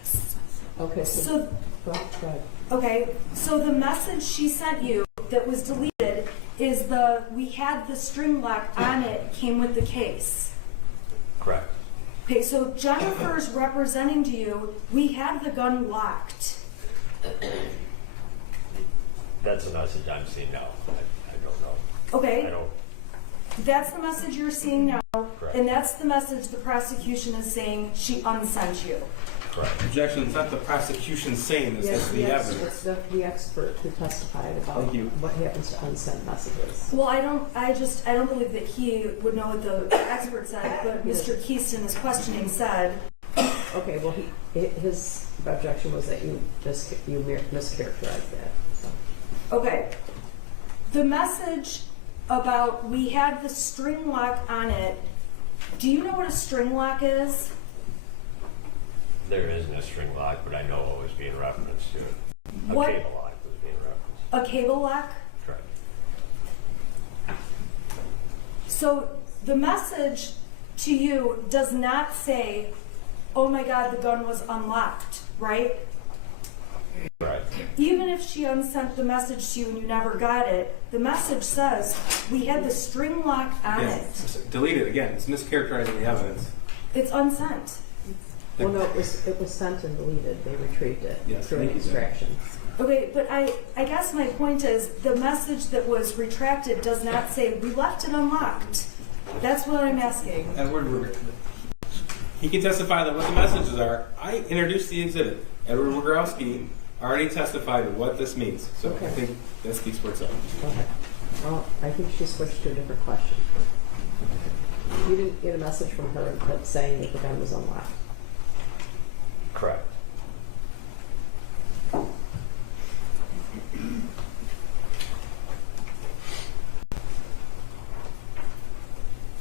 this. Okay, So, go ahead. okay, so the message she sent you that was deleted is we had the string lock on it, came with the case. correct. Okay, so Jennifer's representing to you, we had the gun locked. That's the message I'm seeing now. I don't know. I Okay, don't, that's the message you're seeing now, Correct. and that's the message the prosecution is saying she unsent you. correct. Objection, it's not the prosecution saying this, Yes, it's the evidence. the expert who testified about Thank you. what happens to unsent messages. Well, I don't believe that he would know what the expert said, but Mr. Keyston is questioning said, Okay, well, his objection was that you mischaracterized that. So. okay, the message about we had the string lock on it, do you know what a string lock is? There isn't a string lock, but I know what was being referenced to it. A What- cable lock was being referenced. A cable lock? Correct. So the message to you does not say, oh my God, the gun was unlocked, right? Correct. Even if she unsent the message to you and you never got it, the message says, we had the string lock on Yes, it. delete it again, it's mischaracterizing the evidence. It's unsent. Well, no, it was sent and deleted. They retrieved it Yes, through an thank you. extraction. Okay, but I guess my point is the message that was retracted does not say we left it unlocked. That's what I'm asking. Edward, he can testify that what the messages are. I introduced the exhibit. Edward Wogrowski already testified what this means. So Okay. I think that speaks for itself. Okay. Well, I think she switched to a different question. You didn't get a message from her that saying that the gun was unlocked. Correct.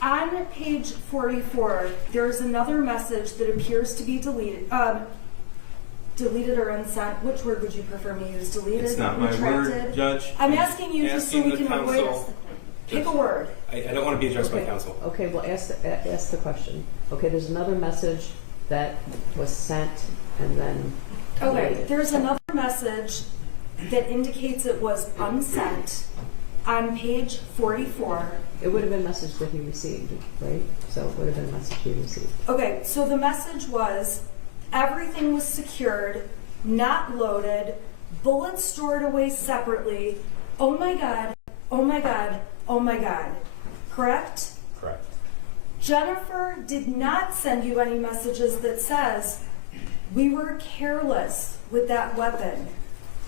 On page 44, there's another message that appears to be deleted. Deleted or unsent. Which word would you prefer me to use? Deleted? It's not my retracted? word, Judge. I'm asking you just so asking we the can avoid counsel- us. Pick a word. I don't want to be addressed by Okay. counsel. Okay, well, ask the question. Okay, there's another message that was sent and then Okay, deleted. there's another message that indicates it was unsent on page 44. It would have been a message that he received, right? So it would have been a message he received. Okay, so the message was everything was secured, not loaded, bullets stored away separately. Oh my God, oh my God, oh my God. Correct? Correct. Jennifer did not send you any messages that says we were careless with that weapon.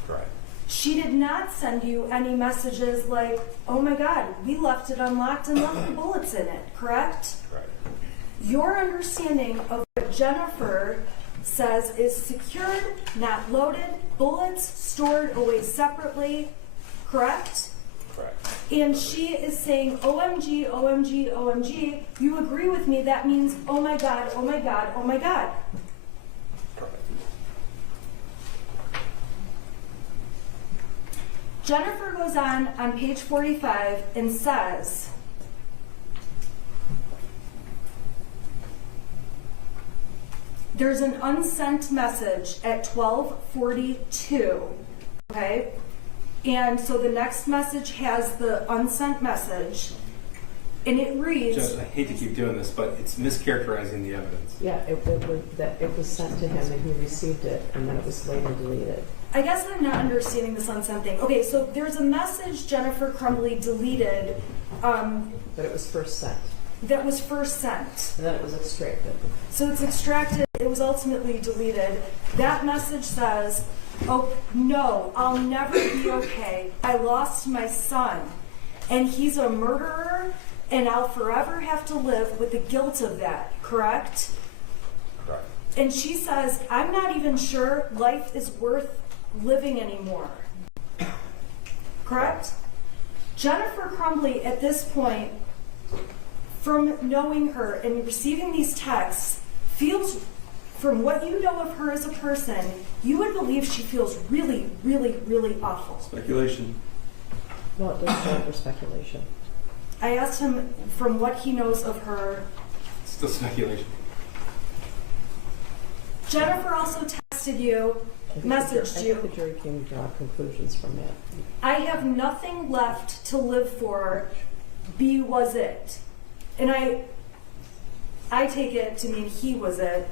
Correct. She did not send you any messages like, oh my God, we left it unlocked and left the bullets in it, correct? Correct. Your understanding of what Jennifer says is secured, not loaded, bullets stored away separately, correct? Correct. And she is saying, OMG, OMG, OMG. You agree with me, that means, oh my God, oh my God, oh my God. Correct. Jennifer goes on page 45 and says, there's an unsent message at 12:42, okay? And so the next message has the unsent message, and it reads, Judge, I hate to keep doing this, but it's mischaracterizing the evidence. Yeah, it was sent to him and he received it, and then it was later deleted. I guess I'm not understanding this unsent thing. Okay, so there's a message Jennifer Crumbley deleted But it was first sent, that was first sent. and then it was extracted. So it's extracted, it was ultimately deleted. That message says, oh, no, I'll never be okay. I lost my son, and he's a murderer, and I'll forever have to live with the guilt of that, correct? Correct. And she says, I'm not even sure life is worth living anymore. Correct? Jennifer Crumbley, at this point, from knowing her and receiving these texts, feels, from what you know of her as a person, you would believe she feels really, really, really awful. Speculation. Well, it does stand for speculation. I asked him from what he knows of her. Still speculation. Jennifer also texted you, messaged I you. think the jury can draw conclusions from that. I have nothing left to live for. B was it. And I take it to mean he was it.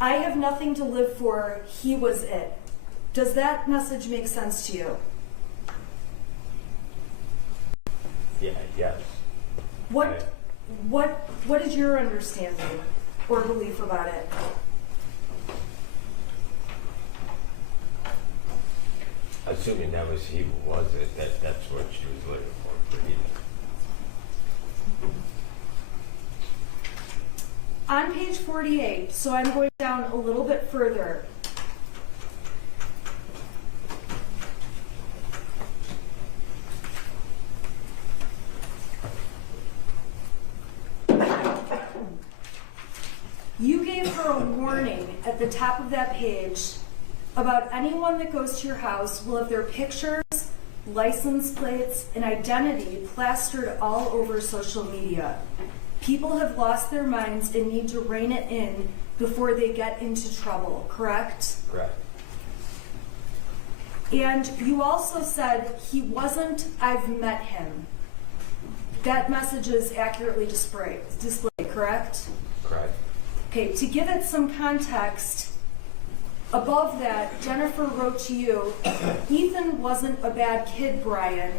I have nothing to live for. He was it. Does that message make sense to you? Yeah, yes. What is your understanding or belief about it? Assuming that was he was it, that's what she was looking for Ethan. On page 48, so I'm going down a little bit further. You gave her a warning at the top of that page about anyone that goes to your house will have their pictures, license plates, and identity plastered all over social media. People have lost their minds and need to rein it in before they get into trouble, correct? Correct. And you also said he wasn't, I've met him. That message is accurately displayed, correct? Correct. Okay, to give it some context, above that, Jennifer wrote to you, Ethan wasn't a bad kid, Brian,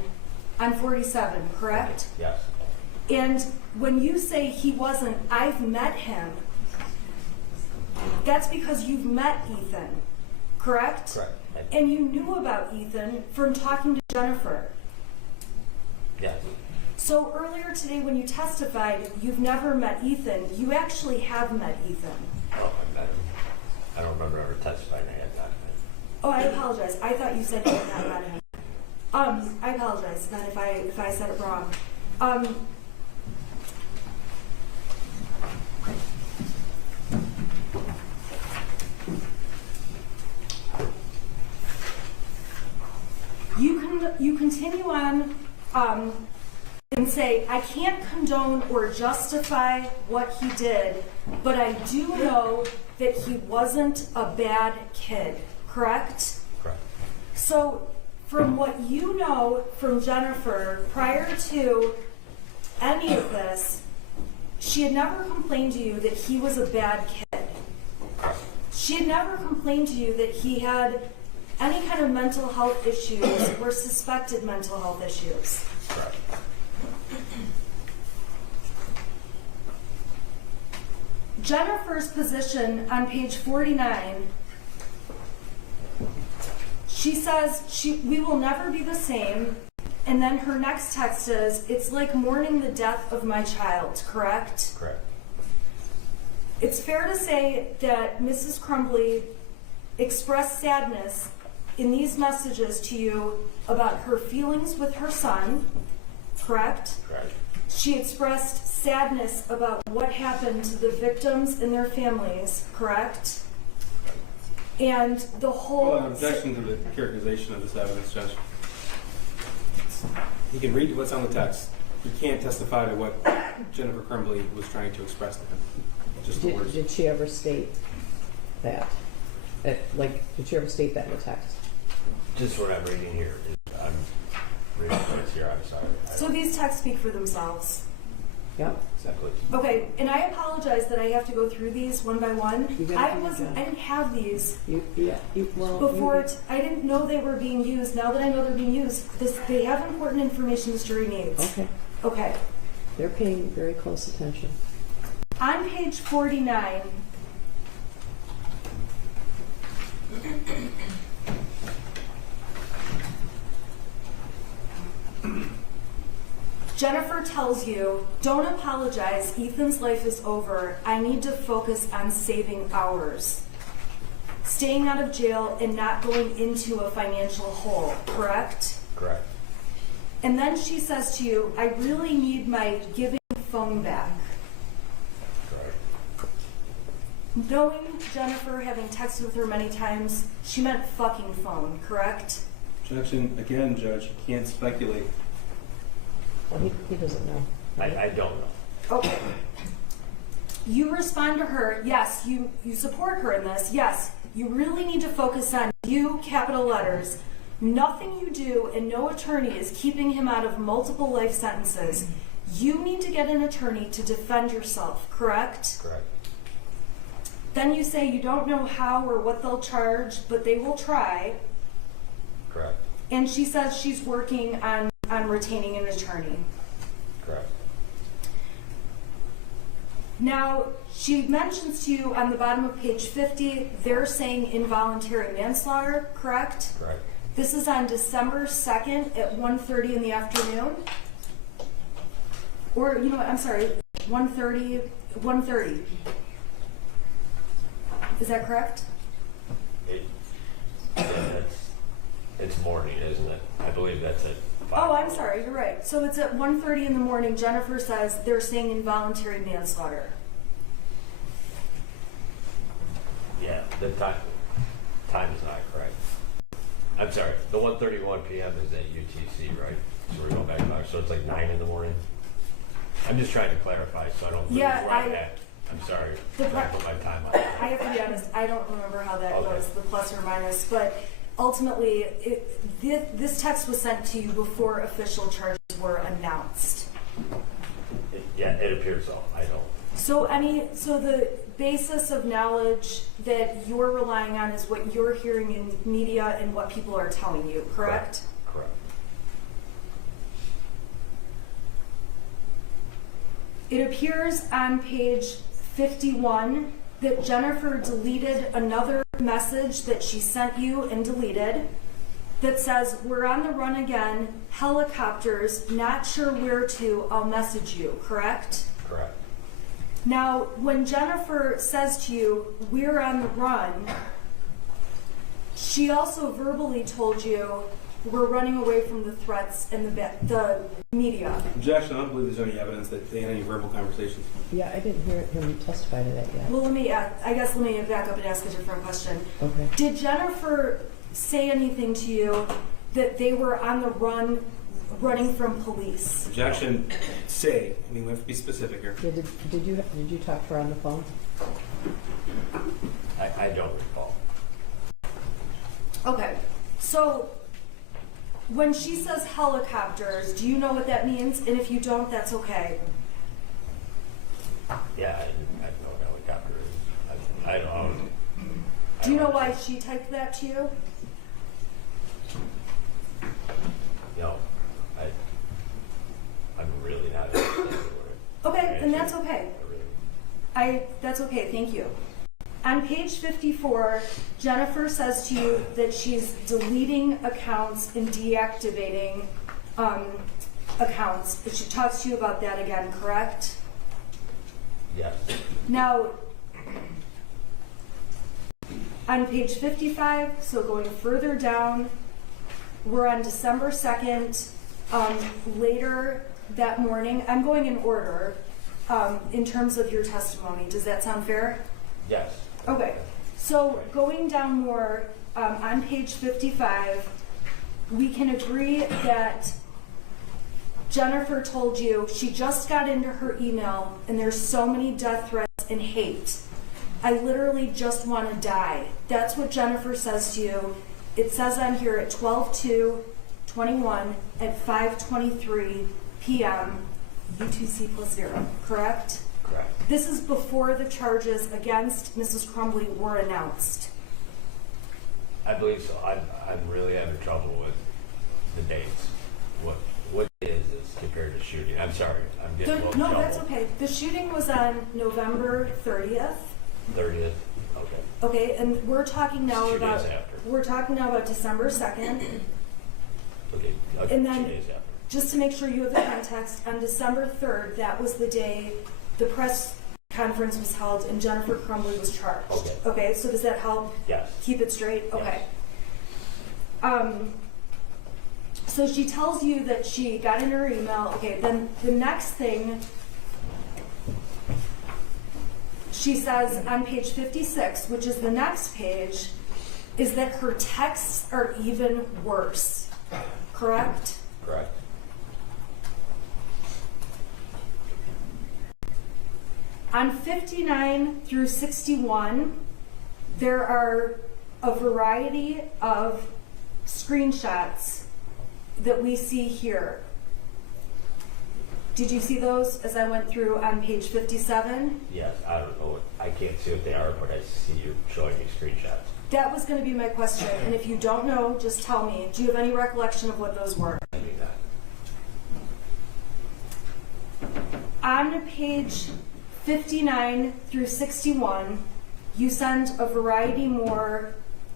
on 47, correct? Yes. And when you say he wasn't, I've met him, that's because you've met Ethan, correct? Correct. And you knew about Ethan from talking to Jennifer. Yes. So earlier today when you testified, you've never met Ethan. You actually have met Ethan. Oh, I met him. I don't remember ever testifying I had not met him. Oh, I apologize. I thought you said you had not met him. I apologize then if I said it wrong. You continue on and say, I can't condone or justify what he did, but I do know that he wasn't a bad kid, correct? Correct. So from what you know from Jennifer, prior to any of this, she had never complained to you that he was a bad kid. She had never complained to you that he had any kind of mental health issues or suspected mental health issues. Correct. Jennifer's position on page 49, she says we will never be the same, and then her next text is, it's like mourning the death of my child, correct? Correct. It's fair to say that Mrs. Crumbley expressed sadness in these messages to you about her feelings with her son, correct? Correct. She expressed sadness about what happened to the victims and their families, correct? And the whole... Well, an objection to the characterization of this evidence, Judge. He can read what's on the text. He can't testify to what Jennifer Crumbley was trying to express to him. Just the words. Did she ever state that? Did she ever state that in the text? Just what I'm reading here. I'm reading what's here. I'm sorry. So these texts speak for themselves. Yep. Exactly. Okay, and I apologize that I have to go through these one by one. You gotta do your job. I didn't have these Well, before. I didn't know they were being used. Now that I know they're being used, they have important information this jury needs. Okay. Okay. They're paying very close attention. On page 49, Jennifer tells you, don't apologize, Ethan's life is over. I need to focus on saving hours. Staying out of jail and not going into a financial hole, correct? Correct. And then she says to you, I really need my giving phone back. Correct. Knowing Jennifer, having texted with her many times, she meant fucking phone, correct? Objection, again, Judge, can't speculate. Well, he doesn't know. I don't know. Okay. You respond to her, yes, you support her in this, yes, you really need to focus on you, capital letters. Nothing you do and no attorney is keeping him out of multiple life sentences. You need to get an attorney to defend yourself, correct? Correct. Then you say you don't know how or what they'll charge, but they will try. Correct. And she says she's working on retaining an attorney. Correct. Now, she mentions to you on the bottom of page 50, they're saying involuntary manslaughter, correct? Correct. This is on December 2nd at 1:30 in the afternoon. Or, you know what, I'm sorry, 1:30. Is that correct? It's morning, isn't it? I believe that's at 5. Oh, I'm sorry, you're right. So it's at 1:30 in the morning. Jennifer says they're saying involuntary manslaughter. Yeah, the time is not correct. I'm sorry, the 1:31 p.m. is at UTC, right? So we're going back to so it's like 9 in the morning. I'm just trying to clarify so I don't lose Yeah, where I'm at. I'm sorry. The I put my time on it. I have to be honest, I don't remember how that Okay. goes, the plus or minus, but ultimately, this text was sent to you before official charges were announced. It appears so. I don't. So the basis of knowledge that you're relying on is what you're hearing in media and what people are telling you, correct? Correct. It appears on page 51 that Jennifer deleted another message that she sent you and deleted that says, we're on the run again, helicopters, not sure where to, I'll message you, correct? Correct. Now, when Jennifer says to you, we're on the run, she also verbally told you, we're running away from the threats and the media. Objection, I don't believe there's any evidence that they had any verbal conversations. Yeah, I didn't hear him testify to that yet. Well, let me back up and ask a different question. Okay. Did Jennifer say anything to you that they were on the run, running from police? Objection, say. I mean, we have to be specific here. Yeah, did you talk to her on the phone? I don't recall. Okay, so when she says helicopters, do you know what that means? And if you don't, that's okay. Yeah, I know what helicopter is. I don't. Do you know why she typed that to you? No, I'm really not. Okay, then that's okay. Really. That's okay, thank you. On page 54, Jennifer says to you that she's deleting accounts and deactivating accounts. She talks to you about that again, correct? Yes. Now, on page 55, so going further down, we're on December 2nd. Later that morning, I'm going in order in terms of your testimony. Does that sound fair? Yes. Okay, so going down more, on page 55, we can agree that Jennifer told you she just got into her email and there's so many death threats and hate. I literally just want to die. That's what Jennifer says to you it says on here at 12/2/21 at 5:23 p.m. UTC +0, correct? Correct. This is before the charges against Mrs. Crumbley were announced. I believe so. I'm really having trouble with the dates. What is this compared to shooting? I'm sorry. I'm getting a little No, trouble. that's okay. The shooting was on November 30th. 30th. Okay. Okay, and we're talking now 2 about days after. we're talking now about December 2nd. Okay. And then 2 days after. just to make sure you have the context, on December 3rd, that was the day the press conference was held and Jennifer Crumbley was charged. Okay. Okay, so does that help Yes. keep it straight? Yes. Okay. So she tells you that she got in her email. Okay, then the next thing she says on page 56, which is the next page, is that her texts are even worse. Correct? Correct. On 59 through 61, there are a variety of screenshots that we see here. Did you see those as I went through on page 57? Yes. I don't know. I can't see what they are, but I see you showing me screenshots. That was going to be my question, and if you don't know, just tell me. Do you have any recollection of what those were? I mean that. On page 59 through 61, you send a variety more,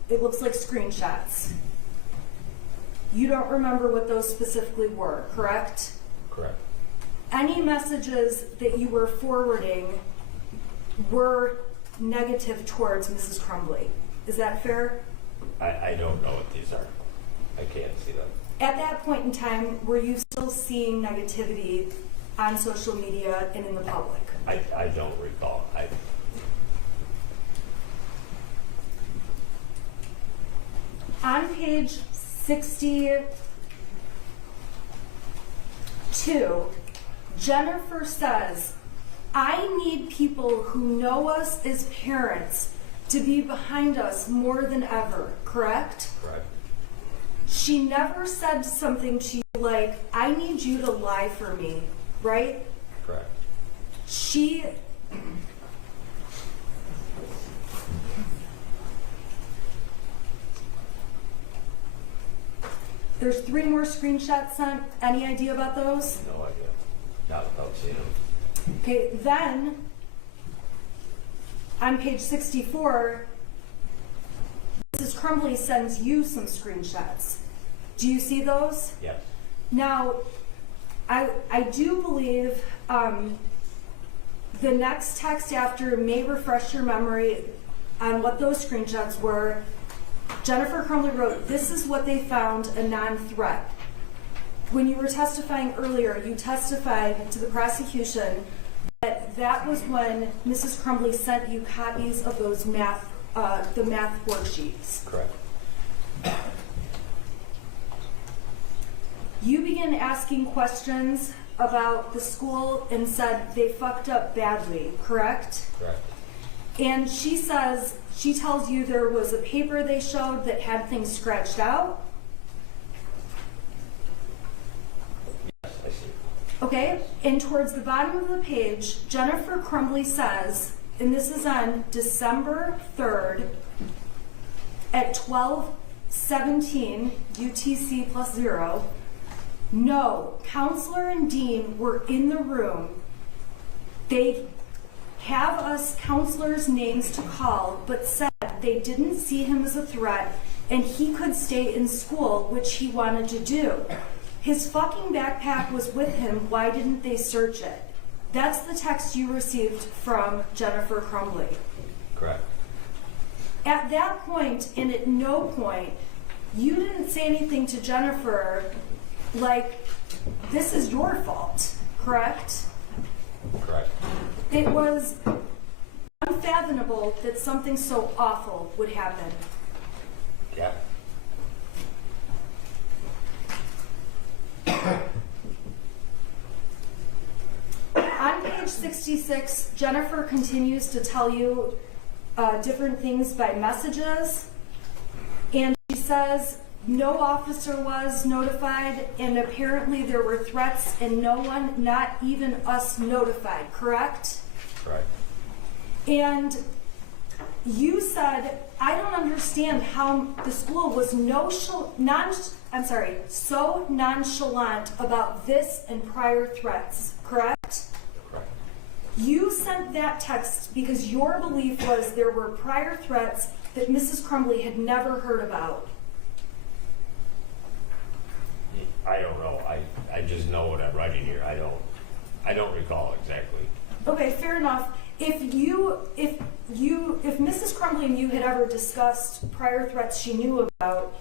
it looks like screenshots. You don't remember what those specifically were, correct? Correct. Any messages that you were forwarding were negative towards Mrs. Crumbley. Is that fair? I don't know what these are. I can't see them. At that point in time, were you still seeing negativity on social media and in the public? I don't recall. On page 62, Jennifer says, I need people who know us as parents to be behind us more than ever, correct? Correct. She never said something to you like, I need you to lie for me, right? Correct. There's 3 more screenshots sent. Any idea about those? No idea. Not without seeing them. Okay, then on page 64, Mrs. Crumbley sends you some screenshots. Do you see those? Yes. Now, I do believe the next text after may refresh your memory on what those screenshots were. Jennifer Crumbley wrote, this is what they found, a non-threat. When you were testifying earlier, you testified to the prosecution that that was when Mrs. Crumbley sent you copies of those the math worksheets. Correct. You began asking questions about the school and said they fucked up badly, correct? Correct. And she tells you there was a paper they showed that had things scratched out. Yes, I see. Okay, and towards the bottom of the page, Jennifer Crumbley says, and this is on December 3rd at 12:17 UTC +0, no, counselor and dean were in the room. They have us counselors' names to call, but said they didn't see him as a threat and he could stay in school, which he wanted to do. His fucking backpack was with him. Why didn't they search it? That's the text you received from Jennifer Crumbley. Correct. At that point, and at no point, you didn't say anything to Jennifer like, this is your fault, correct? Correct. It was unfathomable that something so awful would happen. Yeah. On page 66, Jennifer continues to tell you different things by messages, and she says no officer was notified, and apparently there were threats and no one, not even us, notified, correct? Correct. And you said, I don't understand how the school was so nonchalant about this and prior threats, correct? Correct. You sent that text because your belief was there were prior threats that Mrs. Crumbley had never heard about. I don't know. I just know what I'm writing here. I don't recall exactly. Okay, fair enough. If Mrs. Crumbley and you had ever discussed prior threats she knew about,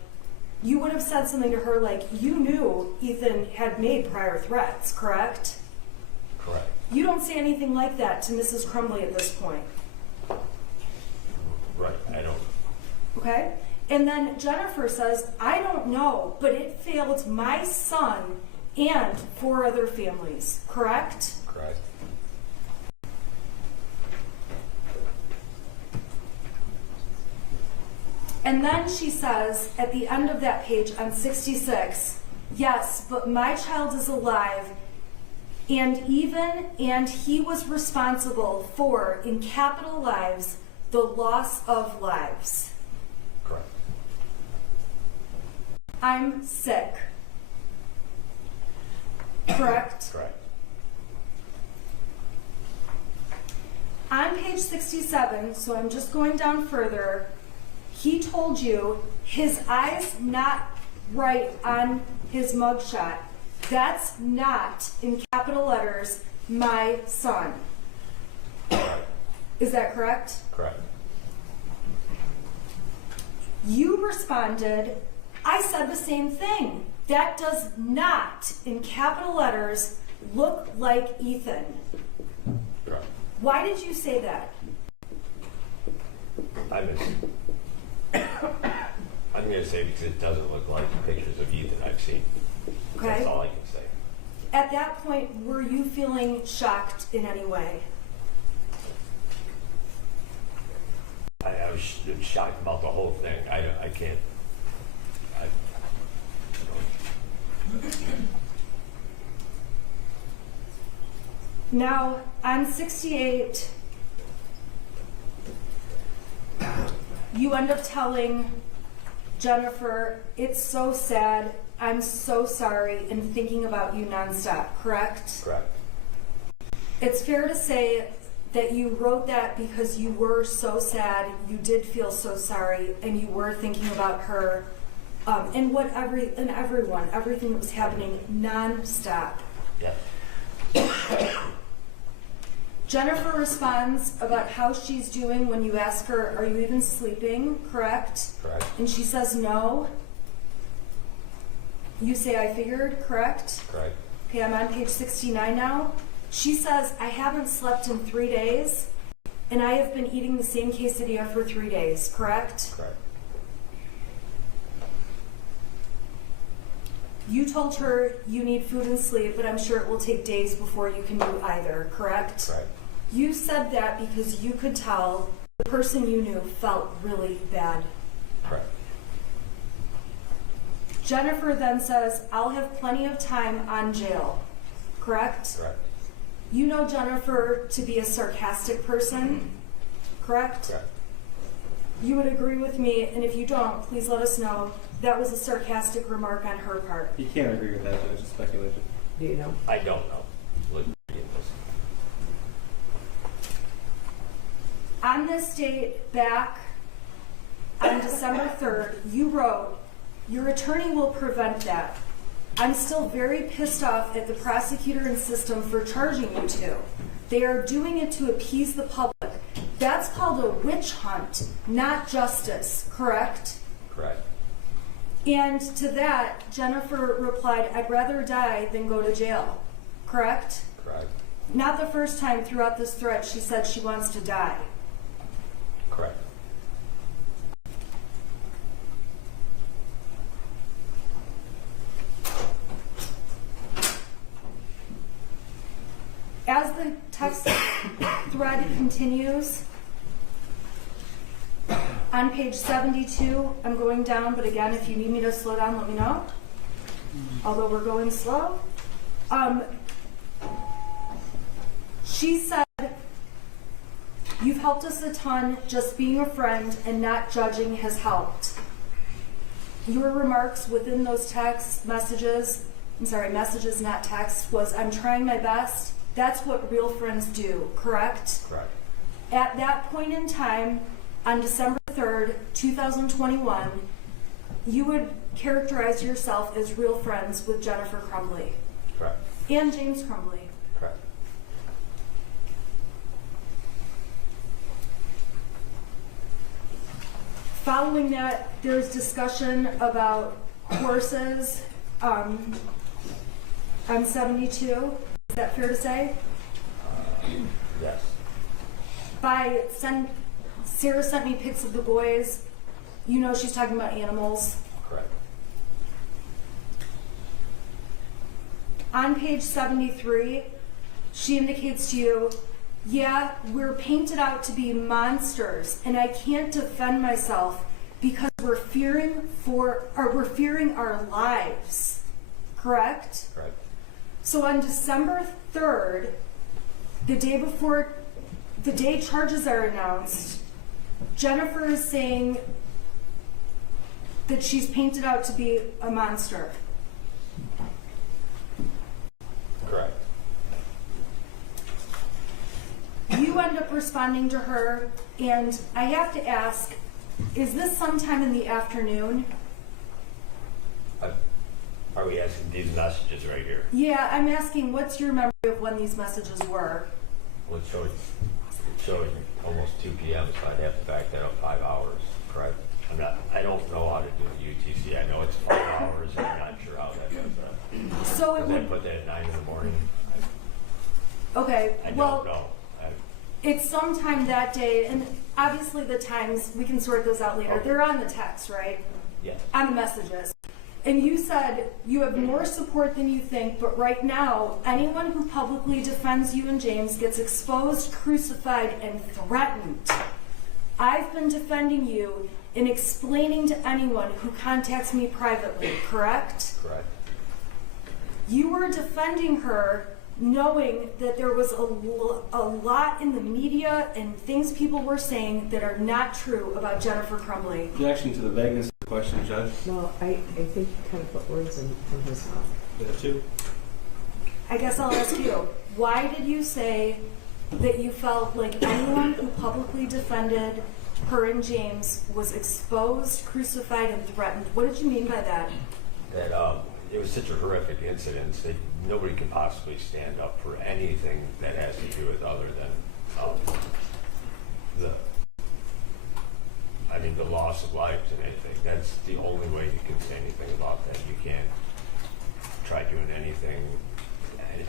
you would have said something to her like, you knew Ethan had made prior threats, correct? Correct. You don't say anything like that to Mrs. Crumbley at this point. Right. I don't. Okay? And then Jennifer says, I don't know, but it failed my son and 4 other families, correct? Correct. And then she says at the end of that page on 66, yes, but my child is alive, and he was responsible for, in capital lives, the loss of lives. Correct. I'm sick. Correct? Correct. On page 67, so I'm just going down further, he told you his eyes not right on his mugshot. That's not, in capital letters, my son. Correct. Is that correct? Correct. You responded, I said the same thing. That does not, in capital letters, look like Ethan. Correct. Why did you say that? I'm going to say because it doesn't look like the pictures of Ethan I've seen. Okay. That's all I can say. At that point, were you feeling shocked in any way? I was shocked about the whole thing. I can't. Now, on 68, you end up telling Jennifer, it's so sad, I'm so sorry, and thinking about you nonstop, correct? Correct. It's fair to say that you wrote that because you were so sad, you did feel so sorry, and you were thinking about her, and everyone, everything that was happening nonstop. Yeah. Jennifer responds about how she's doing when you ask her, are you even sleeping, correct? Correct. And she says no. You say, I figured, correct? Correct. Okay, I'm on page 69 now. She says, I haven't slept in 3 days, and I have been eating the same quesadilla for 3 days, correct? Correct. You told her you need food and sleep, but I'm sure it will take days before you can do either, correct? Correct. You said that because you could tell the person you knew felt really bad. Correct. Jennifer then says, I'll have plenty of time on jail, correct? Correct. You know Jennifer to be a sarcastic person, correct? Correct. You would agree with me, and if you don't, please let us know. That was a sarcastic remark on her part. You can't agree with that, Judge. It's speculation. Do you know? I don't know. Look at this. On this date, back on December 3rd, you wrote, your attorney will prevent that. I'm still very pissed off at the prosecutor and system for charging you two. They are doing it to appease the public. That's called a witch hunt, not justice, correct? Correct. And to that, Jennifer replied, I'd rather die than go to jail, correct? Correct. Not the first time throughout this thread she said she wants to die. Correct. As the text thread continues, On page 72, I'm going down, but again, if you need me to slow down, let me know. Although we're going slow. She said, "You've helped us a ton. Just being a friend and not judging has helped." Your remarks within those messages, not texts, was, "I'm trying my best." That's what real friends do, correct? Correct. At that point in time, on December 3rd, 2021, you would characterize yourself as real friends with Jennifer Crumbley. Correct. And James Crumbley. Correct. Following that, there's discussion about horses on 72. Is that fair to say? Yes. Sarah sent me pics of the boys. You know she's talking about animals. Correct. On page 73, she indicates to you, "Yeah, we're painted out to be monsters, and I can't defend myself because we're fearing our lives." Correct? Correct. So on December 3rd, the day before, the day charges are announced, Jennifer is saying that she's painted out to be a monster. Correct. You end up responding to her, and I have to ask, is this sometime in the afternoon? Are we asking these messages right here? Yeah, I'm asking, what's your memory of when these messages were? Well, it shows almost 2 p.m., so I'd have to back that up 5 hours, correct? I don't know how to do UTC. I know it's 5 hours, and I'm not sure how that does that. So it Because I would, put that at 9 in the morning. okay, I well, don't know. it's sometime that day, and obviously the times, we can sort those out later. Okay. They're on the text, right? Yeah. On the messages. And you said you have more support than you think, but right now, anyone who publicly defends you and James gets exposed, crucified, and threatened. I've been defending you and explaining to anyone who contacts me privately, correct? Correct. You were defending her knowing that there was a lot in the media and things people were saying that are not true about Jennifer Crumbley. Objection to the vagueness of the question, Judge. No, I think you kind of put words in his mouth. That too. I guess I'll ask you, why did you say that you felt like anyone who publicly defended her and James was exposed, crucified, and threatened? What did you mean by that? That it was such a horrific incident that nobody can possibly stand up for anything that has to do with other than the loss of lives and anything. That's the only way you can say anything about that. You can't try doing anything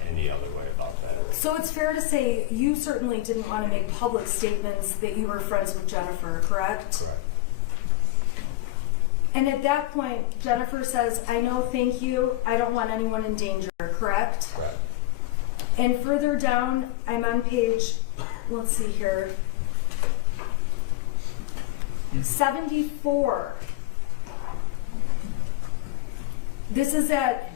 any other way about that. So it's fair to say you certainly didn't want to make public statements that you were friends with Jennifer, correct? Correct. And at that point, Jennifer says, "I know, thank you. I don't want anyone in danger," correct? Correct. And further down, I'm on page, let's see here, 74. This is at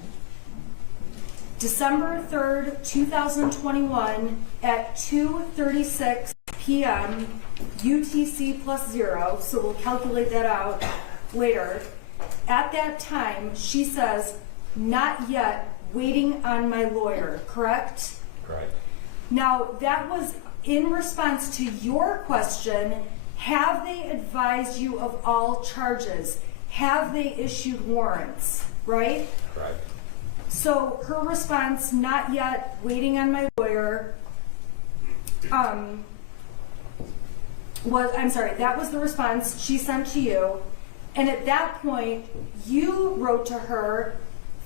December 3rd, 2021 at 2:36 p.m. UTC plus 0, so we'll calculate that out later. At that time, she says, "Not yet, waiting on my lawyer," correct? Correct. Now, that was in response to your question, have they advised you of all charges? Have they issued warrants, right? Correct. So her response, "Not yet, waiting on my lawyer," that was the response she sent to you. And at that point, you wrote to her,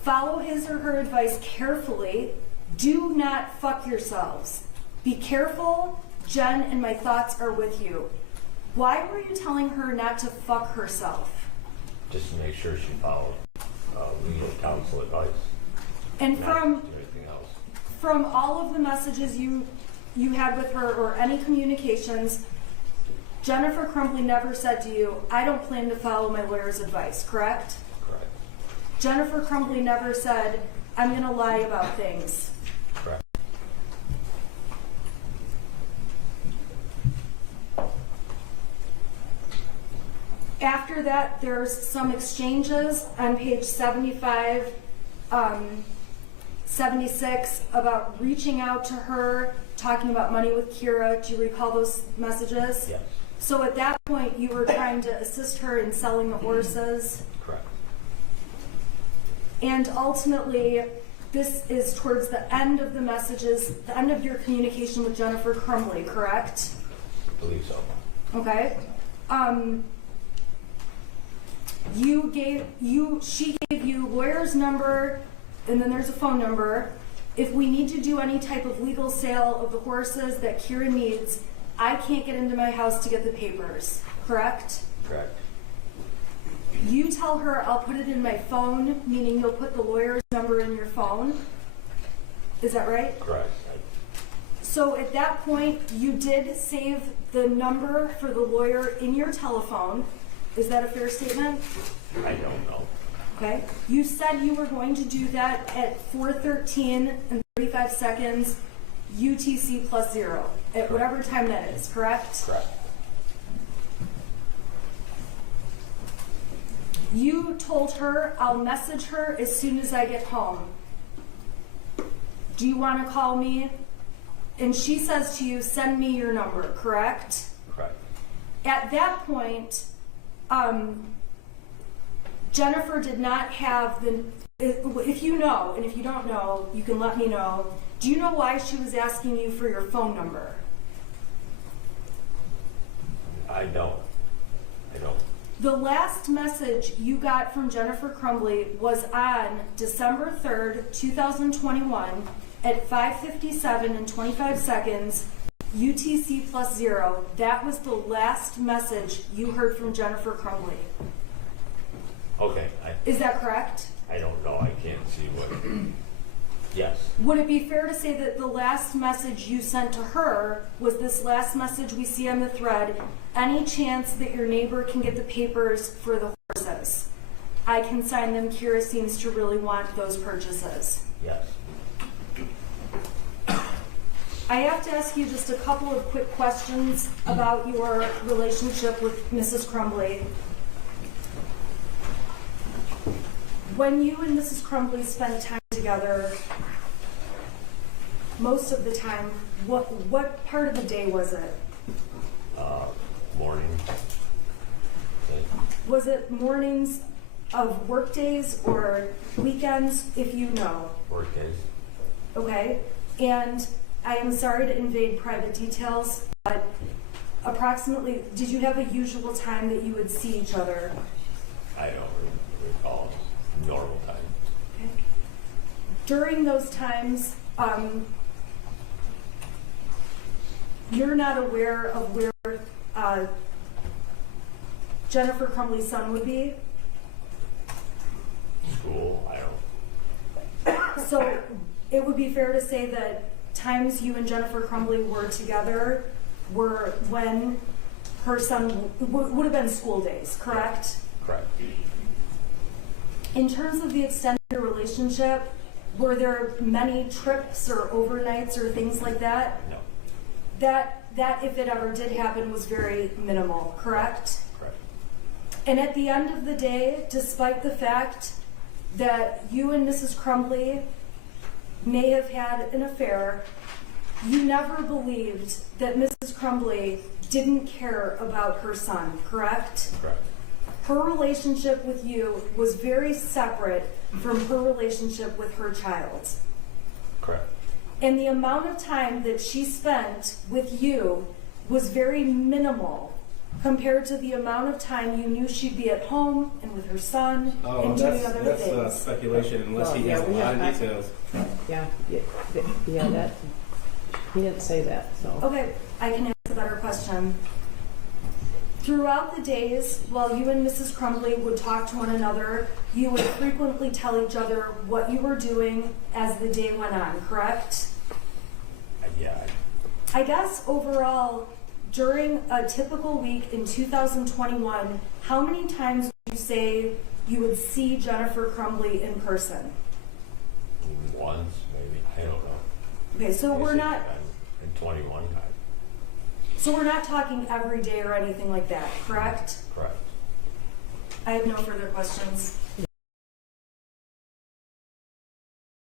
"Follow his or her advice carefully. Do not fuck yourselves. Be careful. Jen and my thoughts are with you." Why were you telling her not to fuck herself? Just to make sure she followed legal counsel advice. And Not to do anything else. from all of the messages you had with her or any communications, Jennifer Crumbley never said to you, I don't plan to follow my lawyer's advice, correct? Correct. Jennifer Crumbley never said, I'm going to lie about things. Correct. After that, there's some exchanges on page 75, 76 about reaching out to her, talking about money with Kira. Do you recall those messages? Yes. So at that point, you were trying to assist her in selling the horses. Correct. And ultimately, this is towards the end of the messages, the end of your communication with Jennifer Crumbley, correct? I believe so. Okay. She gave you lawyer's number, and then there's a phone number. If we need to do any type of legal sale of the horses that Kira needs, I can't get into my house to get the papers, correct? Correct. You tell her I'll put it in my phone, meaning you'll put the lawyer's number in your phone. Is that right? Correct. So at that point, you did save the number for the lawyer in your telephone. Is that a fair statement? I don't know. Okay. You said you were going to do that at 4:13 and 35 seconds UTC plus 0 at whatever time that is, correct? Correct. You told her, I'll message her as soon as I get home. Do you want to call me? And she says to you, send me your number, correct? Correct. At that point, Jennifer did not have the, if you know, and if you don't know, you can let me know. Do you know why she was asking you for your phone number? I don't. The last message you got from Jennifer Crumbley was on December 3rd, 2021 at 5:57 and 25 seconds, UTC plus 0. That was the last message you heard from Jennifer Crumbley. Okay. Is that correct? I don't know. I can't see what. Yes. Would it be fair to say that the last message you sent to her was this last message we see on the thread? Any chance that your neighbor can get the papers for the horses? I can sign them. Kira seems to really want those purchases. Yes. I have to ask you just a couple of quick questions about your relationship with Mrs. Crumbley. When you and Mrs. Crumbley spent time together, most of the time, what part of the day was it? Morning. Was it mornings of work days or weekends, if you know? Work days. Okay, and I am sorry to invade private details, but approximately, did you have a usual time that you would see each other? I don't recall. Normal time. Okay. During those times, you're not aware of where Jennifer Crumbley's son would be? School. I don't. So it would be fair to say that times you and Jennifer Crumbley were together were when her son would have been school days, correct? Correct. In terms of the extent of your relationship, were there many trips or overnights or things like that? No. That if it ever did happen, was very minimal, correct? Correct. And at the end of the day, despite the fact that you and Mrs. Crumbley may have had an affair, you never believed that Mrs. Crumbley didn't care about her son, correct? Correct. Her relationship with you was very separate from her relationship with her child. Correct. And the amount of time that she spent with you was very minimal compared to the amount of time you knew she'd be at home and with her son and doing other that's things. speculation unless he has a lot of details. Yeah, that, he didn't say that, so. Okay, I can ask a better question. Throughout the days, while you and Mrs. Crumbley would talk to one another, you would frequently tell each other what you were doing as the day went on, correct? Yeah. I guess overall, during a typical week in 2021, how many times would you say you would see Jennifer Crumbley in person? Once, maybe. I don't know. Okay, so we're not, In 21 times. so we're not talking every day or anything like that, correct? Correct. I have no further questions. No,